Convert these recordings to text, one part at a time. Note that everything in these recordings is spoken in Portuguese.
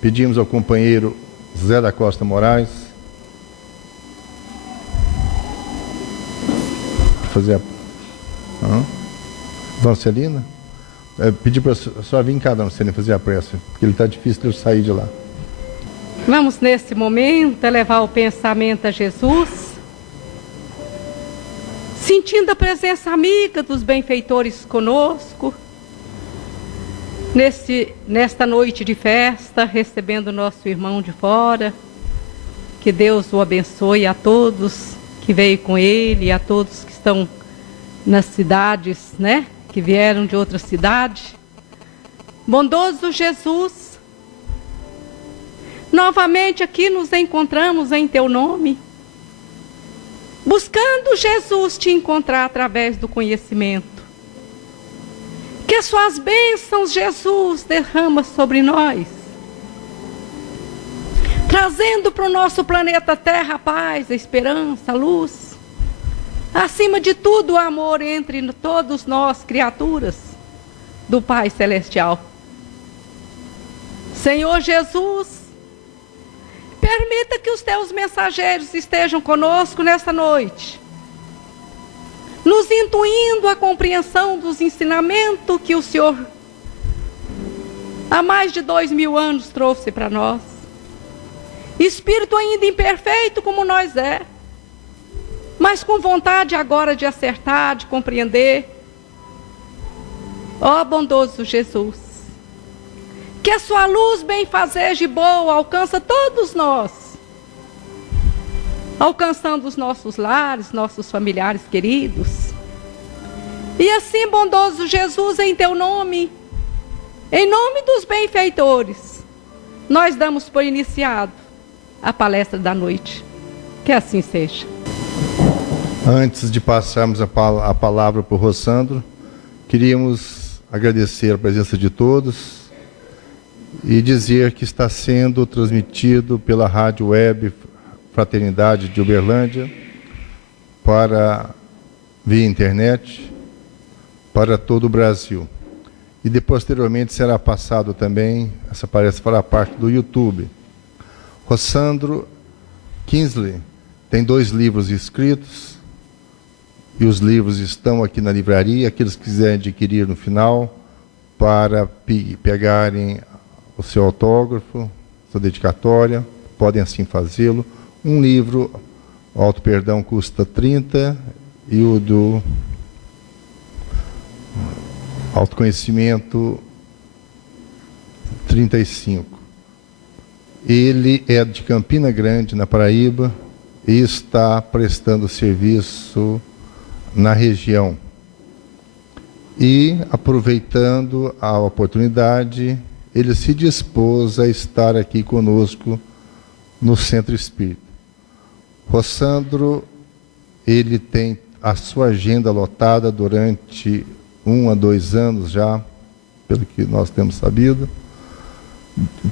Pedimos ao companheiro Zé da Costa Moraes fazer a... Dona Celina? Pedir para a senhora vir cá, Dona Celina, fazer a prece, porque ele está difícil de eu sair de lá. Vamos, nesse momento, elevar o pensamento a Jesus, sentindo a presença amiga dos benfeitores conosco, nesta noite de festa, recebendo o nosso irmão de fora. Que Deus o abençoe a todos que veio com ele, e a todos que estão nas cidades, né? Que vieram de outra cidade. Bondoso Jesus, novamente aqui nos encontramos em teu nome, buscando, Jesus, te encontrar através do conhecimento. Que as suas bênçãos, Jesus, derrama sobre nós, trazendo para o nosso planeta Terra a paz, a esperança, a luz. Acima de tudo, o amor entre todos nós, criaturas do Pai Celestial. Senhor Jesus, permita que os teus mensageiros estejam conosco nesta noite, nos intuindo a compreensão dos ensinamentos que o Senhor, há mais de 2000 anos, trouxe para nós. Espírito ainda imperfeito como nós mas com vontade agora de acertar, de compreender. Ó bondoso Jesus, que a sua luz benfazeja e boa alcança todos nós, alcançando os nossos lares, nossos familiares queridos. E assim, bondoso Jesus, em teu nome, em nome dos benfeitores, nós damos por iniciado a palestra da noite. Que assim seja. Antes de passarmos a palavra para o Rossandro, queríamos agradecer a presença de todos e dizer que está sendo transmitido pela Rádio Web Fraternidade de Uberlândia, via internet, para todo o Brasil. E posteriormente será passado também, essa palestra fará parte do YouTube. Rossandro Kingsley tem 2 livros escritos, e os livros estão aqui na livraria. Aqueles que quiserem adquirir no final, para pegarem o seu autógrafo, sua dedicatória, podem assim fazê-lo. Um livro, o Auto Perdão, custa 30, e o do Autoconhecimento, 35. Ele é de Campina Grande, na Paraíba, e está prestando serviço na região. E, aproveitando a oportunidade, ele se dispôs a estar aqui conosco no Centro Espírita. Rossandro, ele tem a sua agenda lotada durante 1 a 2 anos já, pelo que nós temos sabido,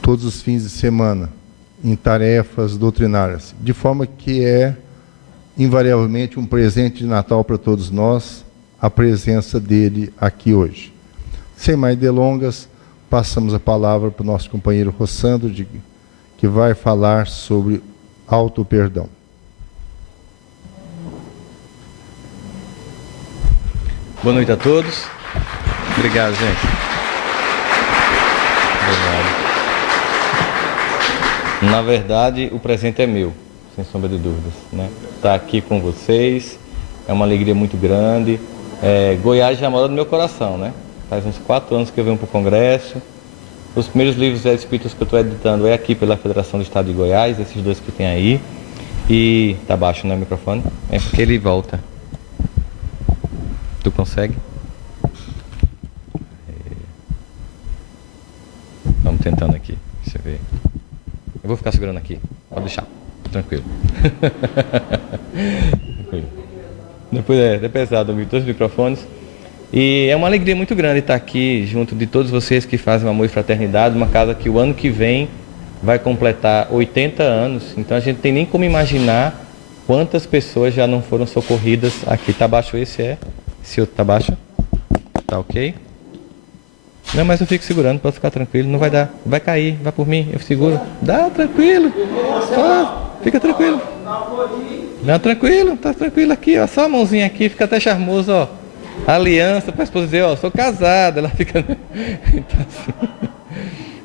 todos os fins de semana, em tarefas doutrinárias, de forma que é invariavelmente um presente de Natal para todos nós, a presença dele aqui hoje. Sem mais delongas, passamos a palavra para o nosso companheiro Rossandro, que vai falar sobre auto-perdão. Boa noite a todos. Obrigado, gente. Obrigado. Na verdade, o presente é meu, sem sombra de dúvidas, né? Estar aqui com vocês é uma alegria muito grande. Goiás já mora no meu coração, né? Faz uns 4 anos que eu venho para o Congresso. Os primeiros livros espíritas que eu estou editando é aqui pela Federação do Estado de Goiás, esses 2 que tem aí. E tá baixo, né, o microfone? É porque ele volta. Tu consegue? Vamos tentando aqui. Deixa eu ver. Eu vou ficar segurando aqui. Pode deixar. Tranquilo. Depois é pesado ouvir todos os microfones. E é uma alegria muito grande estar aqui junto de todos vocês que fazem o Amor e Fraternidade, uma casa que o ano que vem vai completar 80 anos. Então a gente não tem nem como imaginar quantas pessoas já não foram socorridas aqui. Tá baixo esse outro tá baixo? Tá ok? Não, mas eu fico segurando, posso ficar tranquilo, não vai dar, vai cair, vai por mim, eu seguro. Dá, tranquilo, fica tranquilo. Não, tranquilo, tá tranquilo aqui, ó, só a mãozinha aqui, fica até charmoso, ó. A aliança para a esposa dizer, ó, sou casada, ela fica... Então, assim...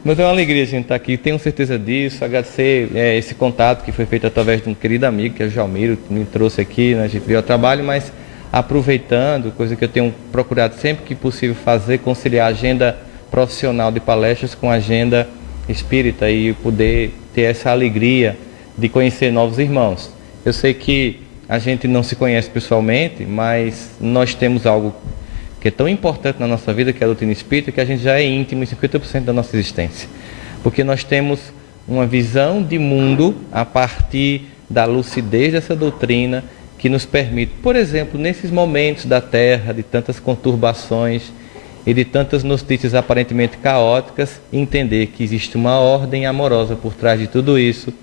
Mas é uma alegria a gente estar aqui, tenho certeza disso, agradecer esse contato que foi feito através de um querido amigo, que é o Jalmiro, que me trouxe aqui, né, a gente veio ao trabalho, mas aproveitando, coisa que eu tenho procurado sempre que possível fazer, conciliar a agenda profissional de palestras com a agenda espírita e poder ter essa alegria de conhecer novos irmãos. Eu sei que a gente não se conhece pessoalmente, mas nós temos algo que é tão importante na nossa vida, que é a doutrina espírita, que a gente já é íntimo em 50% da nossa existência. Porque nós temos uma visão de mundo a partir da lucidez dessa doutrina que nos permite, por exemplo, nesses momentos da Terra, de tantas conturbações e de tantas notícias aparentemente caóticas, entender que existe uma ordem amorosa por trás de tudo isso,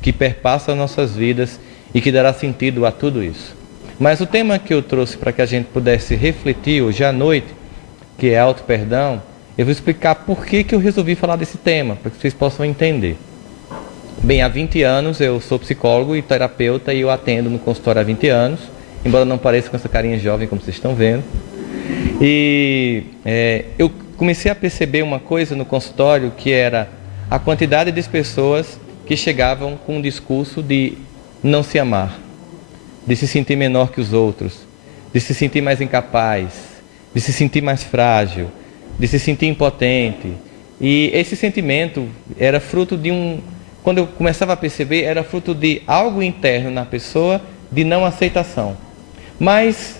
que perpassa as nossas vidas e que dará sentido a tudo isso. Mas o tema que eu trouxe para que a gente pudesse refletir hoje à noite, que é auto-perdão, eu vou explicar por que eu resolvi falar desse tema, para que vocês possam entender. Bem, há 20 anos eu sou psicólogo e terapeuta e eu atendo no consultório há 20 anos, embora não pareça com essa carinha jovem como vocês estão vendo. E eu comecei a perceber uma coisa no consultório, que era a quantidade de pessoas que chegavam com um discurso de não se amar, de se sentir menor que os outros, de se sentir mais incapaz, de se sentir mais frágil, de se sentir impotente. E esse sentimento era fruto de quando eu começava a perceber, era fruto de algo interno na pessoa de não aceitação. Mas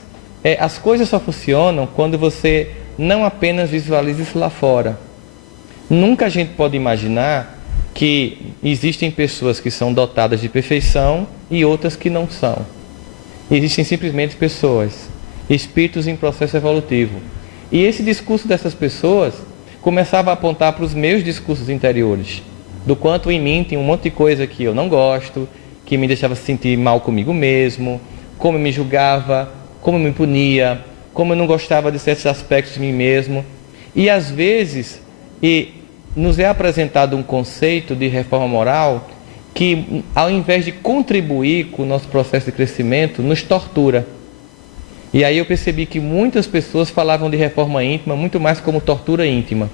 as coisas só funcionam quando você não apenas visualiza isso lá fora. Nunca a gente pode imaginar que existem pessoas que são dotadas de perfeição e outras que não são. Existem simplesmente pessoas, espíritos em processo evolutivo. E esse discurso dessas pessoas começava a apontar para os meus discursos interiores, do quanto em mim tinha um monte de coisa que eu não gosto, que me deixava se sentir mal comigo mesmo, como eu me julgava, como eu me punia, como eu não gostava de certos aspectos de mim mesmo. E às vezes nos é apresentado um conceito de reforma moral que, ao invés de contribuir com o nosso processo de crescimento, nos tortura. E aí eu percebi que muitas pessoas falavam de reforma íntima muito mais como tortura íntima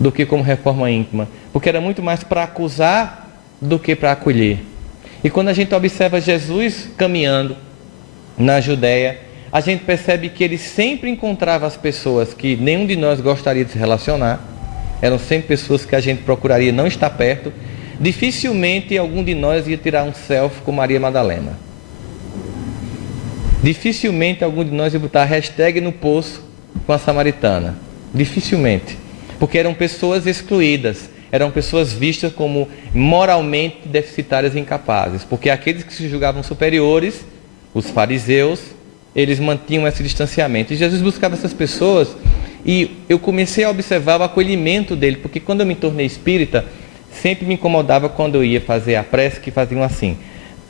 do que como reforma íntima, porque era muito mais para acusar do que para acolher. E quando a gente observa Jesus caminhando na Judéia, a gente percebe que ele sempre encontrava as pessoas que nenhum de nós gostaria de se relacionar, eram sempre pessoas que a gente procuraria não estar perto. Dificilmente algum de nós ia tirar um selfie com Maria Madalena. Dificilmente algum de nós ia botar a hashtag no poço com a samaritana. Dificilmente. Porque eram pessoas excluídas. Eram pessoas vistas como moralmente deficitárias e incapazes. Porque aqueles que se julgavam superiores, os fariseus, eles mantinham esse distanciamento. E Jesus buscava essas pessoas e eu comecei a observar o acolhimento dele. Porque quando eu me tornei espírita, sempre me incomodava quando eu ia fazer a prece que faziam assim: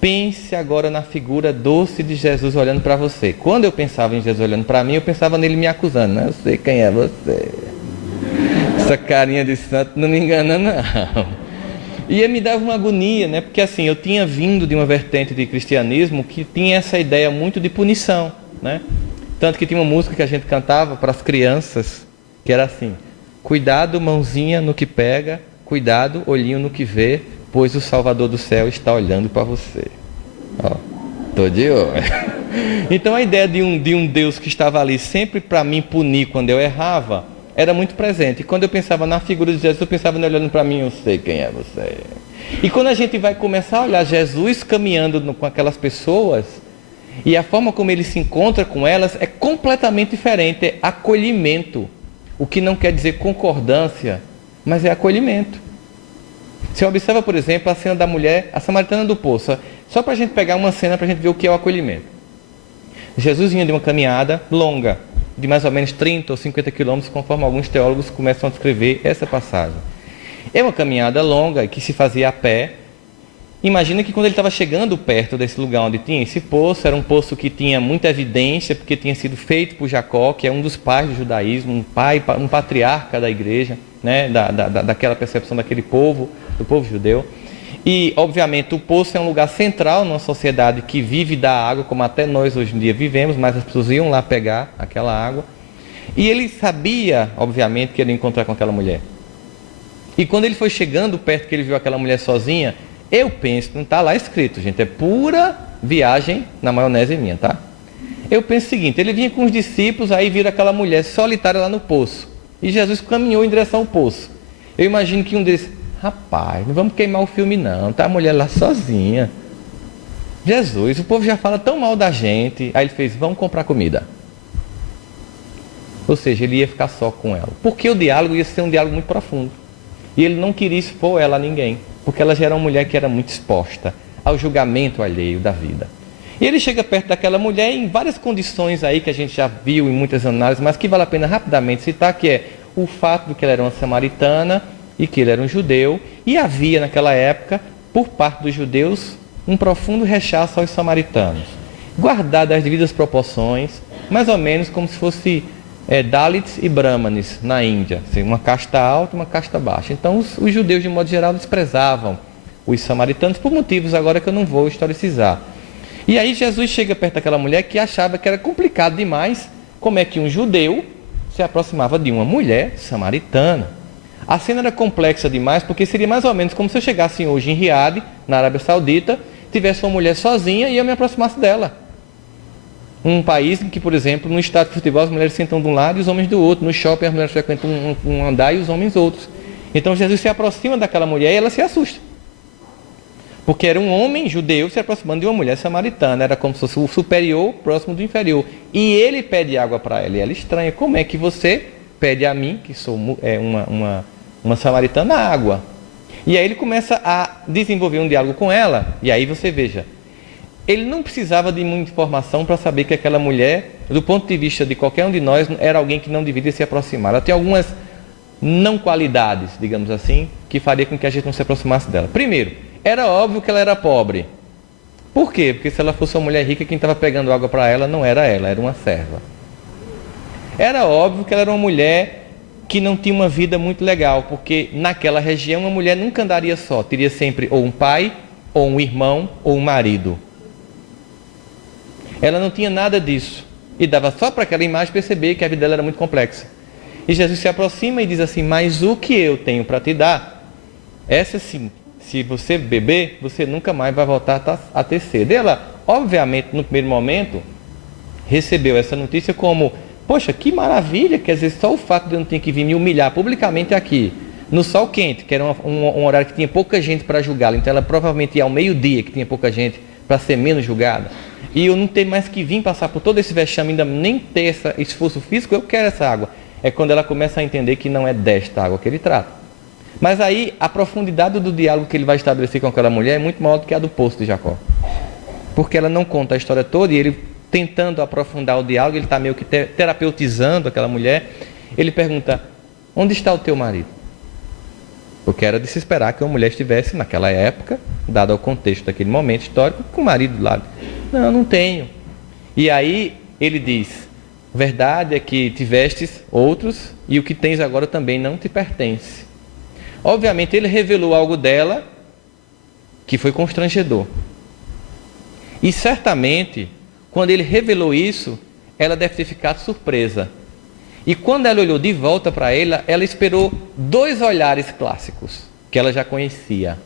pense agora na figura doce de Jesus olhando para você. Quando eu pensava em Jesus olhando para mim, eu pensava nele me acusando. Não, eu sei quem é você. Essa carinha de santo não me engana não. E me dava uma agonia, né? Porque assim, eu tinha vindo de uma vertente de cristianismo que tinha essa ideia muito de punição, né? Tanto que tinha uma música que a gente cantava para as crianças, que era assim: cuidado, mãozinha no que pega, cuidado, olhinho no que vê, pois o Salvador do céu está olhando para você. Ó, tô de olho. Então a ideia de um Deus que estava ali sempre para me punir quando eu errava, era muito presente. E quando eu pensava na figura de Jesus, eu pensava nele olhando para mim: eu sei quem é você. E quando a gente vai começar a olhar Jesus caminhando com aquelas pessoas, e a forma como ele se encontra com elas é completamente diferente, é acolhimento. O que não quer dizer concordância, mas é acolhimento. Você observa, por exemplo, a cena da mulher, a samaritana do poço. Só para a gente pegar uma cena para a gente ver o que é o acolhimento. Jesus vinha de uma caminhada longa, de mais ou menos 30 ou 50 quilômetros, conforme alguns teólogos começam a descrever essa passagem. É uma caminhada longa que se fazia a pé, imagina que quando ele estava chegando perto desse lugar onde tinha esse poço, era um poço que tinha muita evidência, porque tinha sido feito por Jacó, que é um dos pais do judaísmo, um patriarca da igreja, né, daquela percepção daquele povo, do povo judeu. E, obviamente, o poço é um lugar central numa sociedade que vive da água, como até nós hoje em dia vivemos, mas as pessoas iam lá pegar aquela água. E ele sabia, obviamente, que ele ia encontrar com aquela mulher. E quando ele foi chegando perto, que ele viu aquela mulher sozinha, eu penso, não está lá escrito, gente, é pura viagem na maionese minha, tá? Eu penso o seguinte, ele vinha com os discípulos, aí viram aquela mulher solitária lá no poço. E Jesus caminhou em direção ao poço. Eu imagino que um deles, rapaz, não vamos queimar o filme não, tá a mulher lá sozinha. Jesus, o povo já fala tão mal da gente. Aí ele fez, vamos comprar comida. Ou seja, ele ia ficar só com ela. Porque o diálogo ia ser um diálogo muito profundo. E ele não queria expor ela a ninguém. Porque ela já era uma mulher que era muito exposta ao julgamento alheio da vida. E ele chega perto daquela mulher em várias condições aí que a gente já viu em muitas análises, mas que vale a pena rapidamente citar, que é o fato de que ela era uma samaritana e que ele era um judeu, e havia naquela época, por parte dos judeus, um profundo rechaço aos samaritanos, guardado as devidas proporções, mais ou menos como se fosse Dalits e Brahmanes na Índia, assim, uma casta alta e uma casta baixa. Então os judeus, de modo geral, desprezavam os samaritanos por motivos agora que eu não vou historicizar. E aí Jesus chega perto daquela mulher que achava que era complicado demais como é que um judeu se aproximava de uma mulher samaritana. A cena era complexa demais, porque seria mais ou menos como se eu chegasse hoje em Riad, na Arábia Saudita, tivesse uma mulher sozinha e eu me aproximasse dela. Um país em que, por exemplo, no estádio de futebol as mulheres sentam de um lado e os homens do outro. No shopping as mulheres frequentam um andar e os homens outros. Então Jesus se aproxima daquela mulher e ela se assusta. Porque era um homem judeu se aproximando de uma mulher samaritana. Era como se fosse o superior próximo do inferior. E ele pede água para ela. E ela estranha. Como é que você pede a mim, que sou uma samaritana, água? E aí ele começa a desenvolver um diálogo com ela. E aí você veja. Ele não precisava de muita informação para saber que aquela mulher, do ponto de vista de qualquer um de nós, era alguém que não deveria se aproximar. Ela tem algumas não qualidades, digamos assim, que faria com que a gente não se aproximasse dela. Primeiro, era óbvio que ela era pobre. Por quê? Porque se ela fosse uma mulher rica, quem estava pegando água para ela não era ela, era uma serva. Era óbvio que ela era uma mulher que não tinha uma vida muito legal, porque naquela região uma mulher nunca andaria só, teria sempre ou um pai, ou um irmão, ou um marido. Ela não tinha nada disso. E dava só para aquela imagem perceber que a vida dela era muito complexa. E Jesus se aproxima e diz assim, mas o que eu tenho para te dar, essa sim, se você beber, você nunca mais vai voltar a ter sede. Ela, obviamente, no primeiro momento, recebeu essa notícia como, poxa, que maravilha, quer dizer, só o fato de eu não ter que vir me humilhar publicamente aqui, no sol quente, que era um horário que tinha pouca gente para julgá-la, então ela provavelmente ia ao meio-dia, que tinha pouca gente, para ser menos julgada. E eu não ter mais que vir passar por todo esse vexame, ainda nem ter esse esforço físico, eu quero essa água. É quando ela começa a entender que não é desta água que ele trata. Mas aí a profundidade do diálogo que ele vai estabelecer com aquela mulher é muito maior do que a do poço de Jacó. Porque ela não conta a história toda e ele, tentando aprofundar o diálogo, ele está meio que terapeutizando aquela mulher. Ele pergunta, onde está o teu marido? Porque era de se esperar que uma mulher estivesse naquela época, dado o contexto daquele momento histórico, com o marido do lado. Não, não tenho. E aí ele diz, verdade é que tivestes outros e o que tens agora também não te pertence. Obviamente ele revelou algo dela que foi constrangedor. E certamente, quando ele revelou isso, ela deve ter ficado surpresa. E quando ela olhou de volta para ele, ela esperou 2 olhares clássicos, que ela já conhecia.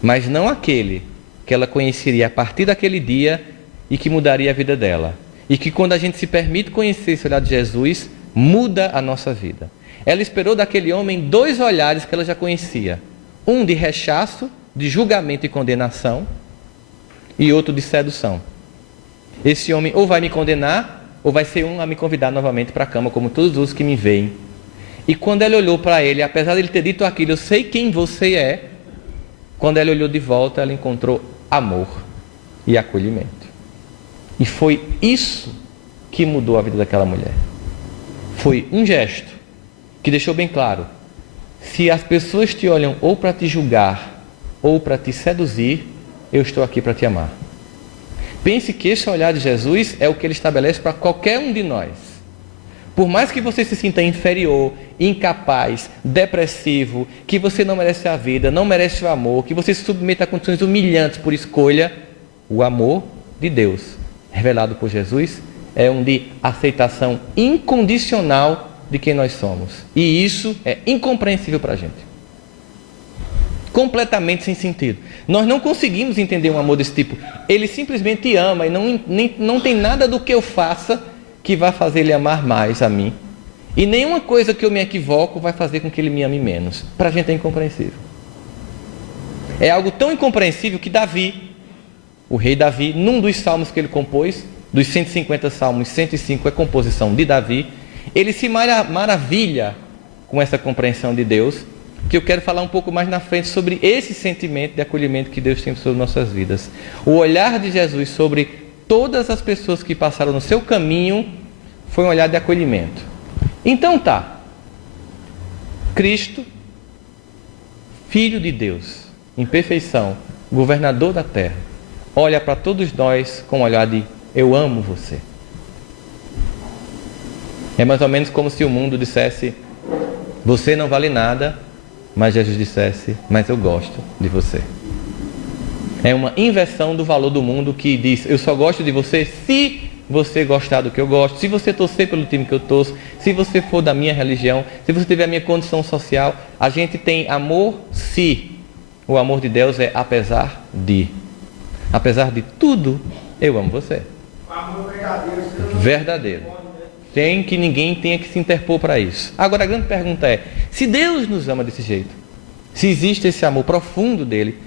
Mas não aquele que ela conheceria a partir daquele dia e que mudaria a vida dela. E que quando a gente se permite conhecer esse olhar de Jesus, muda a nossa vida. Ela esperou daquele homem 2 olhares que ela já conhecia. Um de rechaço, de julgamento e condenação, e outro de sedução. Esse homem ou vai me condenar, ou vai ser um a me convidar novamente para a cama, como todos os que me veem. E quando ela olhou para ele, apesar de ele ter dito aquilo, eu sei quem você é, quando ela olhou de volta, ela encontrou amor e acolhimento. E foi isso que mudou a vida daquela mulher. Foi um gesto que deixou bem claro, se as pessoas te olham ou para te julgar, ou para te seduzir, eu estou aqui para te amar. Pense que esse olhar de Jesus é o que ele estabelece para qualquer um de nós. Por mais que você se sinta inferior, incapaz, depressivo, que você não merece a vida, não merece o amor, que você se submeta a condições humilhantes por escolha, o amor de Deus, revelado por Jesus, é um de aceitação incondicional de quem nós somos. E isso é incompreensível para a gente. Completamente sem sentido. Nós não conseguimos entender um amor desse tipo. Ele simplesmente te ama e não tem nada do que eu faça que vai fazer ele amar mais a mim. E nenhuma coisa que eu me equivoco vai fazer com que ele me ame menos. Para a gente é incompreensível. É algo tão incompreensível que Davi, o rei Davi, num dos salmos que ele compôs, dos 150 salmos, 105 é composição de Davi, ele se maravilha com essa compreensão de Deus, que eu quero falar um pouco mais na frente sobre esse sentimento de acolhimento que Deus tem sobre nossas vidas. O olhar de Jesus sobre todas as pessoas que passaram no seu caminho foi um olhar de acolhimento. Então tá, Cristo, Filho de Deus, em perfeição, governador da terra, olha para todos nós com um olhar de eu amo você. É mais ou menos como se o mundo dissesse, você não vale nada, mas Jesus dissesse, mas eu gosto de você. É uma inversão do valor do mundo que diz, eu só gosto de você se você gostar do que eu gosto, se você torcer pelo time que eu torço, se você for da minha religião, se você tiver a minha condição social. A gente tem amor se. O amor de Deus é apesar de. Apesar de tudo, eu amo você. Amor verdadeiro. Verdadeiro. Tem que ninguém tenha que se interpor para isso. Agora a grande pergunta é, se Deus nos ama desse jeito, se existe esse amor profundo dele,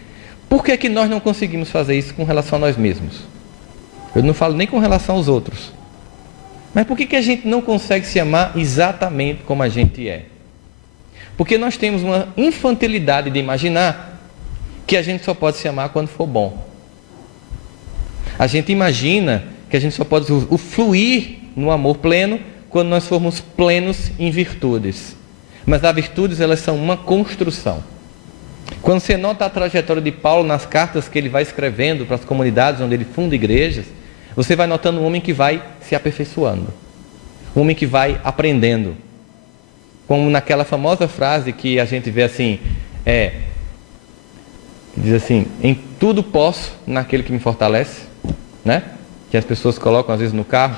por que é que nós não conseguimos fazer isso com relação a nós mesmos? Eu não falo nem com relação aos outros. Mas por que que a gente não consegue se amar exatamente como a gente é? Porque nós temos uma infantilidade de imaginar que a gente só pode se amar quando for bom. A gente imagina que a gente só pode fluir no amor pleno quando nós formos plenos em virtudes. Mas as virtudes, elas são uma construção. Quando você nota a trajetória de Paulo nas cartas que ele vai escrevendo para as comunidades onde ele funda igrejas, você vai notando um homem que vai se aperfeiçoando, um homem que vai aprendendo. Como naquela famosa frase que a gente vê assim, diz assim, em tudo posso naquele que me fortalece, né? Que as pessoas colocam às vezes no carro.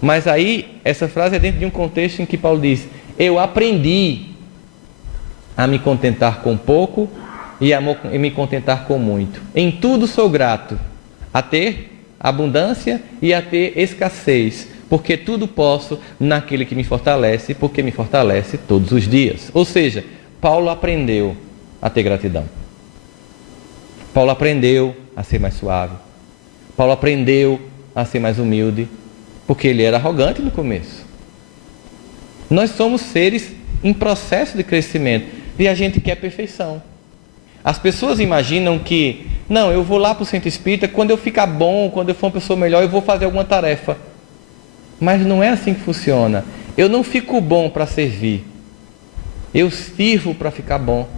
Mas aí, essa frase é dentro de um contexto em que Paulo diz, eu aprendi a me contentar com pouco e a me contentar com muito. Em tudo sou grato, a ter abundância e a ter escassez, porque tudo posso naquele que me fortalece, porque me fortalece todos os dias. Ou seja, Paulo aprendeu a ter gratidão. Paulo aprendeu a ser mais suave. Paulo aprendeu a ser mais humilde, porque ele era arrogante no começo. Nós somos seres em processo de crescimento e a gente quer perfeição. As pessoas imaginam que, não, eu vou lá para o centro espírita, quando eu ficar bom, quando eu for uma pessoa melhor, eu vou fazer alguma tarefa. Mas não é assim que funciona. Eu não fico bom para servir. Eu sirvo para ficar bom.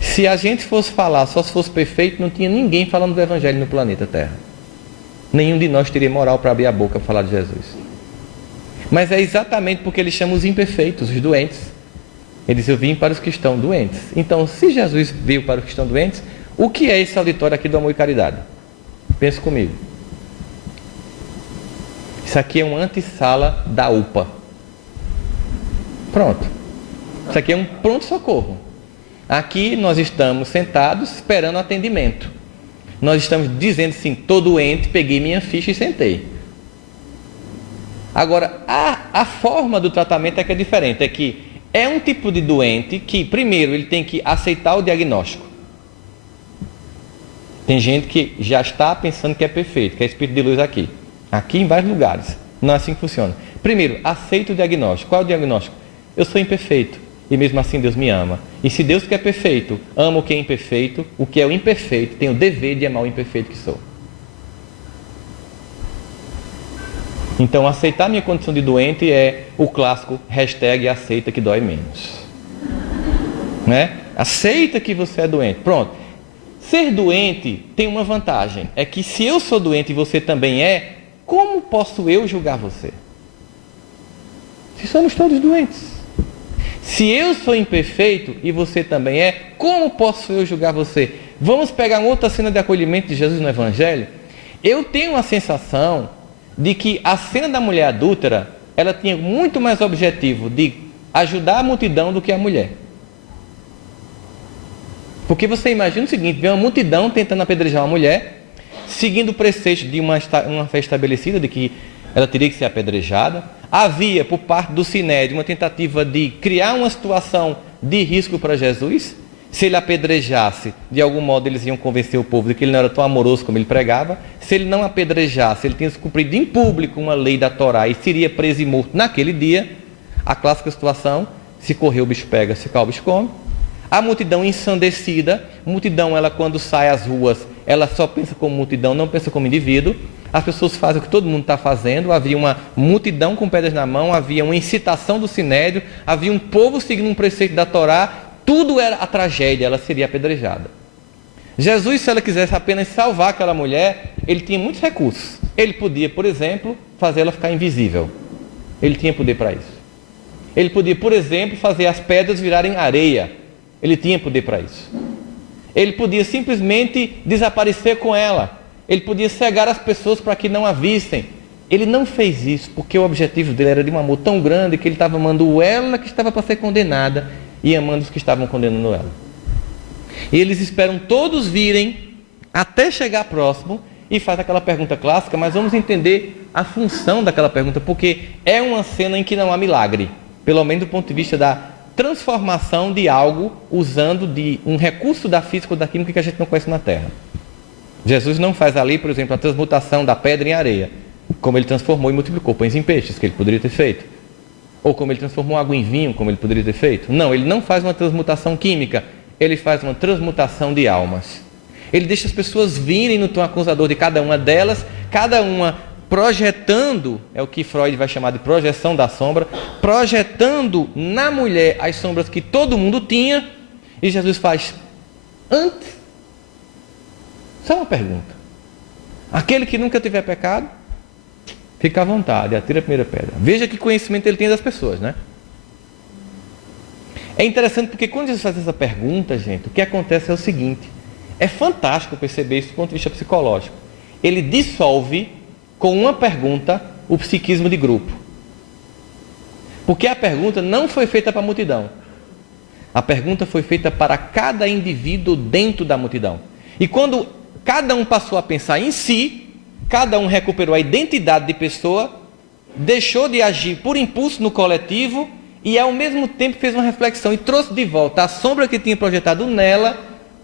Se a gente fosse falar, só se fosse perfeito, não tinha ninguém falando do Evangelho no planeta Terra. Nenhum de nós teria moral para abrir a boca para falar de Jesus. Mas é exatamente porque ele chama os imperfeitos, os doentes. Ele diz, eu vim para os que estão doentes. Então, se Jesus veio para os que estão doentes, o que é esse auditório aqui do Amor e Caridade? Pense comigo. Isso aqui é uma antessala da UPA. Pronto. Isso aqui é um pronto-socorro. Aqui nós estamos sentados esperando atendimento. Nós estamos dizendo assim, estou doente, peguei minha ficha e sentei. Agora, a forma do tratamento é que é diferente. É que é um tipo de doente que, primeiro, ele tem que aceitar o diagnóstico. Tem gente que já está pensando que é perfeito, que é espírito de luz aqui. Aqui em vários lugares. Não é assim que funciona. Primeiro, aceita o diagnóstico. Qual é o diagnóstico? Eu sou imperfeito. E mesmo assim Deus me ama. E se Deus que é perfeito ama o que é imperfeito, o que é o imperfeito tem o dever de amar o imperfeito que sou. Então aceitar minha condição de doente é o clássico hashtag aceita que dói menos. né? Aceita que você é doente. Pronto. Ser doente tem uma vantagem, é que se eu sou doente e você também é, como posso eu julgar você? Se somos todos doentes. Se eu sou imperfeito e você também é, como posso eu julgar você? Vamos pegar uma outra cena de acolhimento de Jesus no Evangelho. Eu tenho a sensação de que a cena da mulher adúltera, ela tinha muito mais objetivo de ajudar a multidão do que a mulher. Porque você imagina o seguinte, vem uma multidão tentando apedrejar uma mulher, seguindo o preceito de uma fé estabelecida de que ela teria que ser apedrejada. Havia, por parte do Sinédrio, uma tentativa de criar uma situação de risco para Jesus. Se ele apedrejasse, de algum modo eles iam convencer o povo de que ele não era tão amoroso como ele pregava. Se ele não apedrejasse, ele tinha cumprido em público uma lei da Torá e seria preso e morto naquele dia. A clássica situação, se correr o bicho pega, se cair o bicho come. A multidão ensandecida, multidão, ela quando sai às ruas, ela só pensa como multidão, não pensa como indivíduo. As pessoas fazem o que todo mundo está fazendo, havia uma multidão com pedras na mão, havia uma incitação do Sinédrio, havia um povo seguindo um preceito da Torá, tudo era a tragédia, ela seria apedrejada. Jesus, se ela quisesse apenas salvar aquela mulher, ele tinha muitos recursos. Ele podia, por exemplo, fazer ela ficar invisível. Ele tinha poder para isso. Ele podia, por exemplo, fazer as pedras virarem areia. Ele tinha poder para isso. Ele podia simplesmente desaparecer com ela. Ele podia cegar as pessoas para que não a vissem. Ele não fez isso porque o objetivo dele era de um amor tão grande que ele estava amando ela que estava para ser condenada e amando os que estavam condenando ela. E eles esperam todos virem até chegar próximo e faz aquela pergunta clássica, mas vamos entender a função daquela pergunta, porque é uma cena em que não há milagre, pelo menos do ponto de vista da transformação de algo usando de um recurso da física ou da química que a gente não conhece na Terra. Jesus não faz ali, por exemplo, a transmutação da pedra em areia, como ele transformou e multiplicou pães em peixes, que ele poderia ter feito. Ou como ele transformou água em vinho, como ele poderia ter feito. Não, ele não faz uma transmutação química, ele faz uma transmutação de almas. Ele deixa as pessoas virem no tom acusador de cada uma delas, cada uma projetando, é o que Freud vai chamar de projeção da sombra, projetando na mulher as sombras que todo mundo tinha, e Jesus faz, antes, só uma pergunta, aquele que nunca tiver pecado, fica à vontade, atira a primeira pedra. Veja que conhecimento ele tem das pessoas, né? É interessante porque quando Jesus faz essa pergunta, gente, o que acontece é o seguinte, é fantástico perceber isso do ponto de vista psicológico, ele dissolve com uma pergunta o psiquismo de grupo. Porque a pergunta não foi feita para a multidão. A pergunta foi feita para cada indivíduo dentro da multidão. E quando cada um passou a pensar em si, cada um recuperou a identidade de pessoa, deixou de agir por impulso no coletivo e ao mesmo tempo fez uma reflexão e trouxe de volta a sombra que tinha projetado nela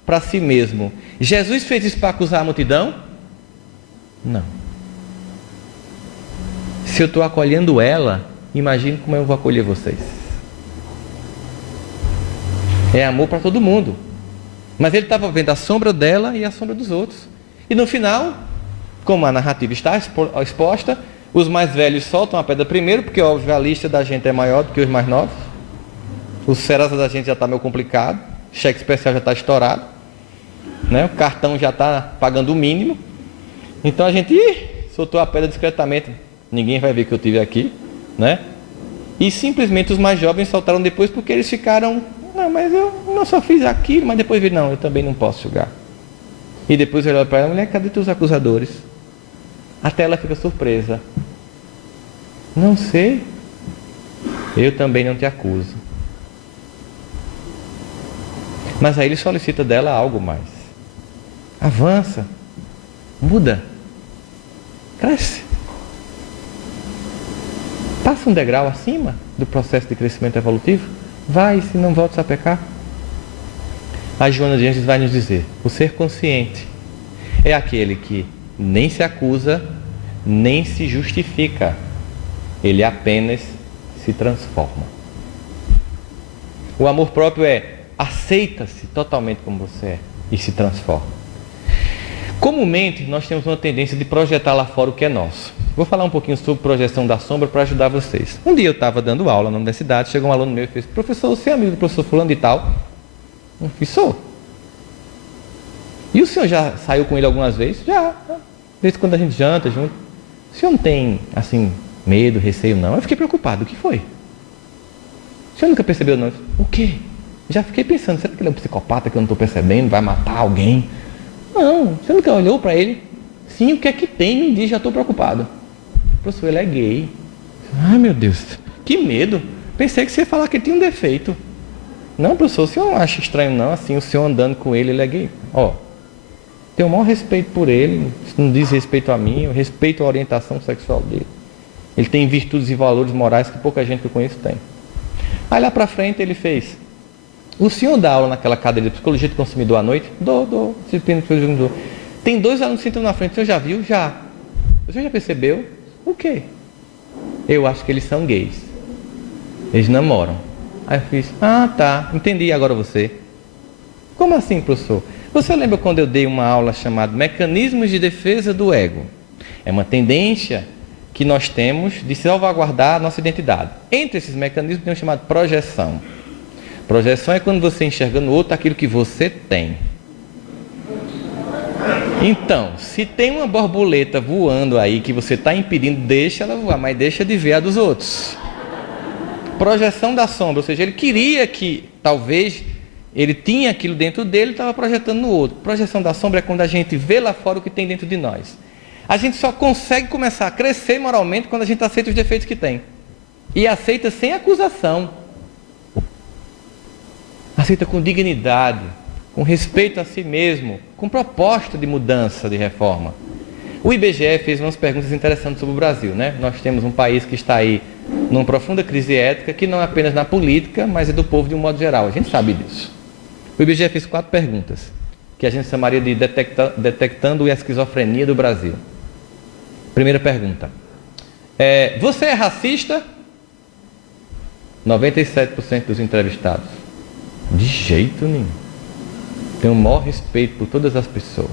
para si mesmo. Jesus fez isso para acusar a multidão? Não. Se eu estou acolhendo ela, imagine como eu vou acolher vocês. É amor para todo mundo. Mas ele estava vendo a sombra dela e a sombra dos outros. E no final, como a narrativa está exposta, os mais velhos soltam a pedra primeiro, porque óbvio a lista da gente é maior do que os mais novos. O Serasa da gente já está meio complicado, o cheque especial já está estourado, né? O cartão já está pagando o mínimo. Então a gente soltou a pedra discretamente. Ninguém vai ver que eu tive aqui, né? E simplesmente os mais jovens soltaram depois porque eles ficaram, não, mas eu não só fiz aquilo, mas depois viram, não, eu também não posso julgar. E depois olharam para ela, mulher, cadê teus acusadores? Até ela fica surpresa. Não sei, eu também não te acuso. Mas aí ele solicita dela algo mais. Avança, muda, cresce. Passa um degrau acima do processo de crescimento evolutivo. Vai, se não voltas a pecar. A Joana de Anjos vai nos dizer, o ser consciente é aquele que nem se acusa, nem se justifica. Ele apenas se transforma. O amor próprio é aceita-se totalmente como você é e se transforma. Comumente, nós temos uma tendência de projetar lá fora o que é nosso. Vou falar um pouquinho sobre projeção da sombra para ajudar vocês. Um dia eu estava dando aula na universidade, chegou um aluno meu e fez, professor, você é amigo do professor fulano e tal? Eu fiz, sou. E o senhor já saiu com ele algumas vezes? Já. Desde quando a gente janta junto. O senhor não tem, assim, medo, receio, não? Eu fiquei preocupado. O que foi? O senhor nunca percebeu, não? O quê? Já fiquei pensando, será que ele é um psicopata que eu não estou percebendo? Vai matar alguém? Não. Você nunca olhou para ele? Sim, o que é que tem? Me diz, já estou preocupado. Professor, ele é gay. Ai, meu Deus. Que medo. Pensei que você ia falar que ele tinha um defeito. Não, professor, o senhor não acha estranho, não? Assim, o senhor andando com ele, ele é gay. Ó. Tenho o maior respeito por ele, isso não diz respeito a mim, eu respeito a orientação sexual dele. Ele tem virtudes e valores morais que pouca gente que eu conheço tem. Aí lá pra frente ele fez: o senhor dá aula naquela cadeira de psicologia do consumidor à noite? Dou. Tem 2 alunos sentando na frente, o senhor já viu? Já. O senhor já percebeu? O quê? Eu acho que eles são gays. Eles namoram. Aí eu fiz: ah, tá, entendi agora você. Como assim, professor? Você lembra quando eu dei uma aula chamada Mecanismos de Defesa do Ego? É uma tendência que nós temos de salvaguardar a nossa identidade. Entre esses mecanismos tem um chamado projeção. Projeção é quando você enxerga no outro aquilo que você tem. Então, se tem uma borboleta voando aí que você está impedindo, deixa ela voar, mas deixa de ver a dos outros. Projeção da sombra, ou seja, ele queria que talvez... Ele tinha aquilo dentro dele e estava projetando no outro. Projeção da sombra é quando a gente vê lá fora o que tem dentro de nós. A gente só consegue começar a crescer moralmente quando a gente aceita os defeitos que tem. E aceita sem acusação. Aceita com dignidade, com respeito a si mesmo, com proposta de mudança, de reforma. O IBGE fez umas perguntas interessantes sobre o Brasil, né? Nós temos um país que está aí numa profunda crise ética, que não é apenas na política, mas é do povo de um modo geral. A gente sabe disso. O IBGE fez 4 perguntas, que a gente chamaria de detectando a esquizofrenia do Brasil. Primeira pergunta. Você é racista? 97% dos entrevistados. De jeito nenhum. Tenho o maior respeito por todas as pessoas.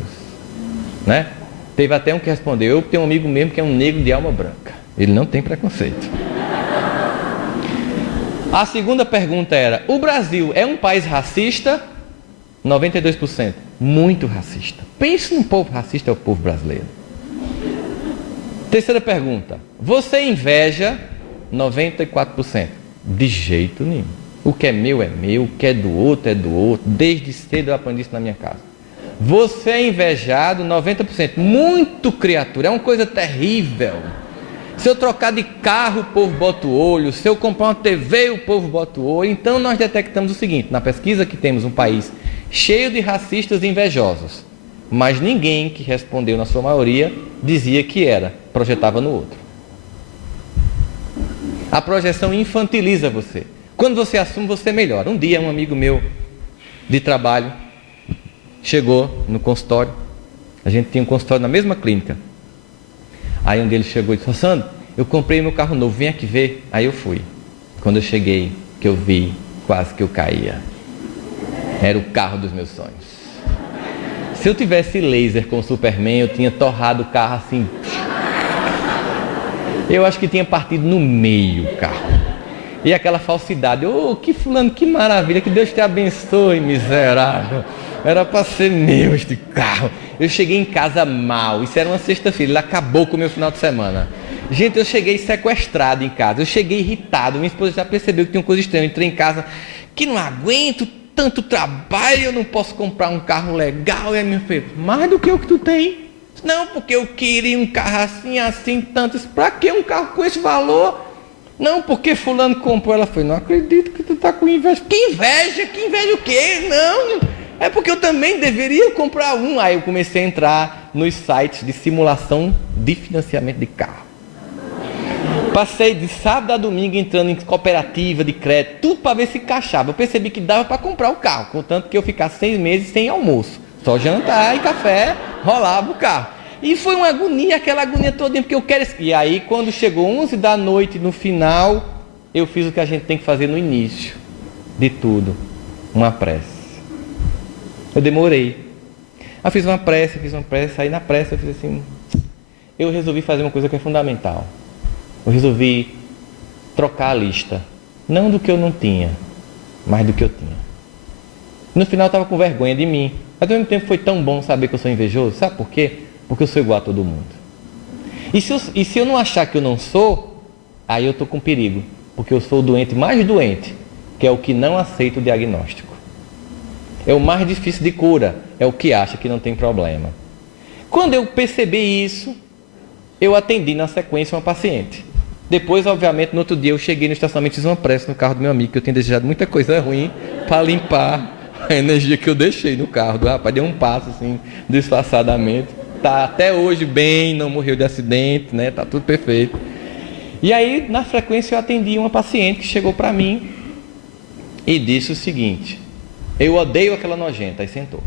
Né? Teve até um que respondeu: eu tenho um amigo mesmo que é um negro de alma branca. Ele não tem preconceito. A segunda pergunta era: o Brasil é um país racista? 92%. Muito racista. Pense num povo racista, é o povo brasileiro. Terceira pergunta: você inveja? 94%. De jeito nenhum. O que é meu, o que é do outro é do outro. Desde cedo eu aprendi isso na minha casa. Você é invejado? 90%. Muito criatura, é uma coisa terrível. Se eu trocar de carro, o povo bota o olho. Se eu comprar uma TV, o povo bota o olho. Então nós detectamos o seguinte: na pesquisa que temos um país cheio de racistas e invejosos, mas ninguém que respondeu, na sua maioria, dizia que projetava no outro. A projeção infantiliza você. Quando você assume, você melhora. Um dia um amigo meu de trabalho chegou no consultório. A gente tinha um consultório na mesma clínica. Aí um deles chegou e disse: Sandro, eu comprei meu carro novo, vem aqui ver. Aí eu fui. Quando eu cheguei, que eu vi, quase que eu caía. Era o carro dos meus sonhos. Se eu tivesse laser com o Superman, eu tinha torrado o carro assim. Eu acho que tinha partido no meio o carro. E aquela falsidade: oh, que fulano, que maravilha, que Deus te abençoe, miserável. Era para ser meu este carro. Eu cheguei em casa mal. Isso era uma sexta-feira. Ele acabou com o meu final de semana. Gente, eu cheguei sequestrado em casa. Eu cheguei irritado. Minha esposa já percebeu que tinha uma coisa estranha. Eu entrei em casa que não aguento tanto trabalho. Eu não posso comprar um carro legal. E a minha filha: mais do que o que tu tem? Não, porque eu queria um carro assim, tanto. Para que um carro com esse valor? Não, porque fulano comprou. Ela foi: não acredito que tu tá com inveja. Que inveja? Que inveja o quê? Não, é porque eu também deveria comprar um. Aí eu comecei a entrar nos sites de simulação de financiamento de carro. Passei de sábado a domingo entrando em cooperativa de crédito, tudo para ver se encaixava. Eu percebi que dava para comprar o carro, contanto que eu ficasse 6 meses sem almoço. Só jantar e café, rolava o carro. E foi uma agonia, aquela agonia toda, porque eu quero... E aí, quando chegou 11 da noite, no final, eu fiz o que a gente tem que fazer no início de tudo: uma prece. Eu demorei. Eu fiz uma prece, aí na prece eu fiz assim... Eu resolvi fazer uma coisa que é fundamental. Eu resolvi trocar a lista. Não do que eu não tinha, mas do que eu tinha. No final eu estava com vergonha de mim. Mas ao mesmo tempo foi tão bom saber que eu sou invejoso. Sabe por quê? Porque eu sou igual a todo mundo. E se eu não achar que eu não sou, aí eu estou com perigo. Porque eu sou o doente mais doente, que é o que não aceita o diagnóstico. É o mais difícil de cura, é o que acha que não tem problema. Quando eu percebi isso, eu atendi na sequência uma paciente. Depois, obviamente, no outro dia eu cheguei no estacionamento e fiz uma prece no carro do meu amigo, que eu tinha desejado muita coisa ruim para limpar a energia que eu deixei no carro do rapaz. Deu um passo assim, disfarçadamente. Tá até hoje bem, não morreu de acidente, né? Tá tudo perfeito. E aí, na frequência, eu atendi uma paciente que chegou para mim e disse o seguinte: eu odeio aquela nojenta. Aí sentou.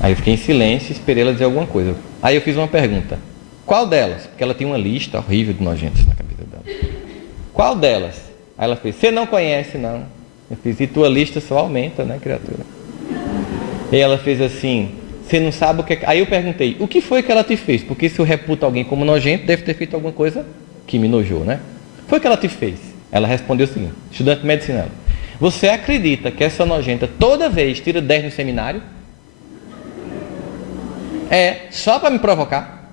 Aí eu fiquei em silêncio e esperei ela dizer alguma coisa. Aí eu fiz uma pergunta: qual delas? Porque ela tinha uma lista horrível de nojentas na cabeça dela. Qual delas? Aí ela fez: você não conhece, não. Eu fiz: e tua lista só aumenta, né, criatura? E ela fez assim: você não sabe o que é... Aí eu perguntei: o que foi que ela te fez? Porque se eu reputo alguém como nojento, deve ter feito alguma coisa que me nojou, né? Foi o que ela te fez? Ela respondeu o seguinte, estudante de medicina: ela: você acredita que essa nojenta toda vez tira 10 no seminário? É, só para me provocar.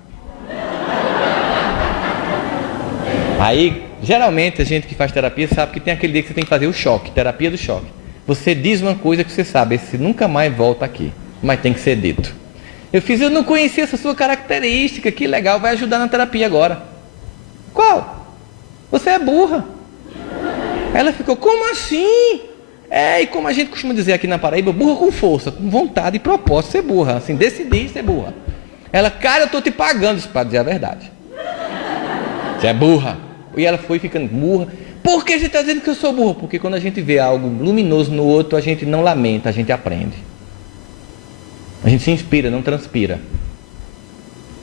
Aí, geralmente, a gente que faz terapia sabe que tem aquele dia que você tem que fazer o choque, terapia do choque. Você diz uma coisa que você sabe, esse nunca mais volta aqui, mas tem que ser dito. Eu não conhecia essa sua característica, que legal, vai ajudar na terapia agora. Qual? Você é burra. Ela ficou: como assim? E como a gente costuma dizer aqui na Paraíba, burra com força, com vontade e propósito, ser burra, assim, decidir ser burra. Ela: cara, eu estou te pagando isso para dizer a verdade. Você é burra. E ela foi ficando burra. Por que você está dizendo que eu sou burra? Porque quando a gente vê algo luminoso no outro, a gente não lamenta, a gente aprende. A gente se inspira, não transpira.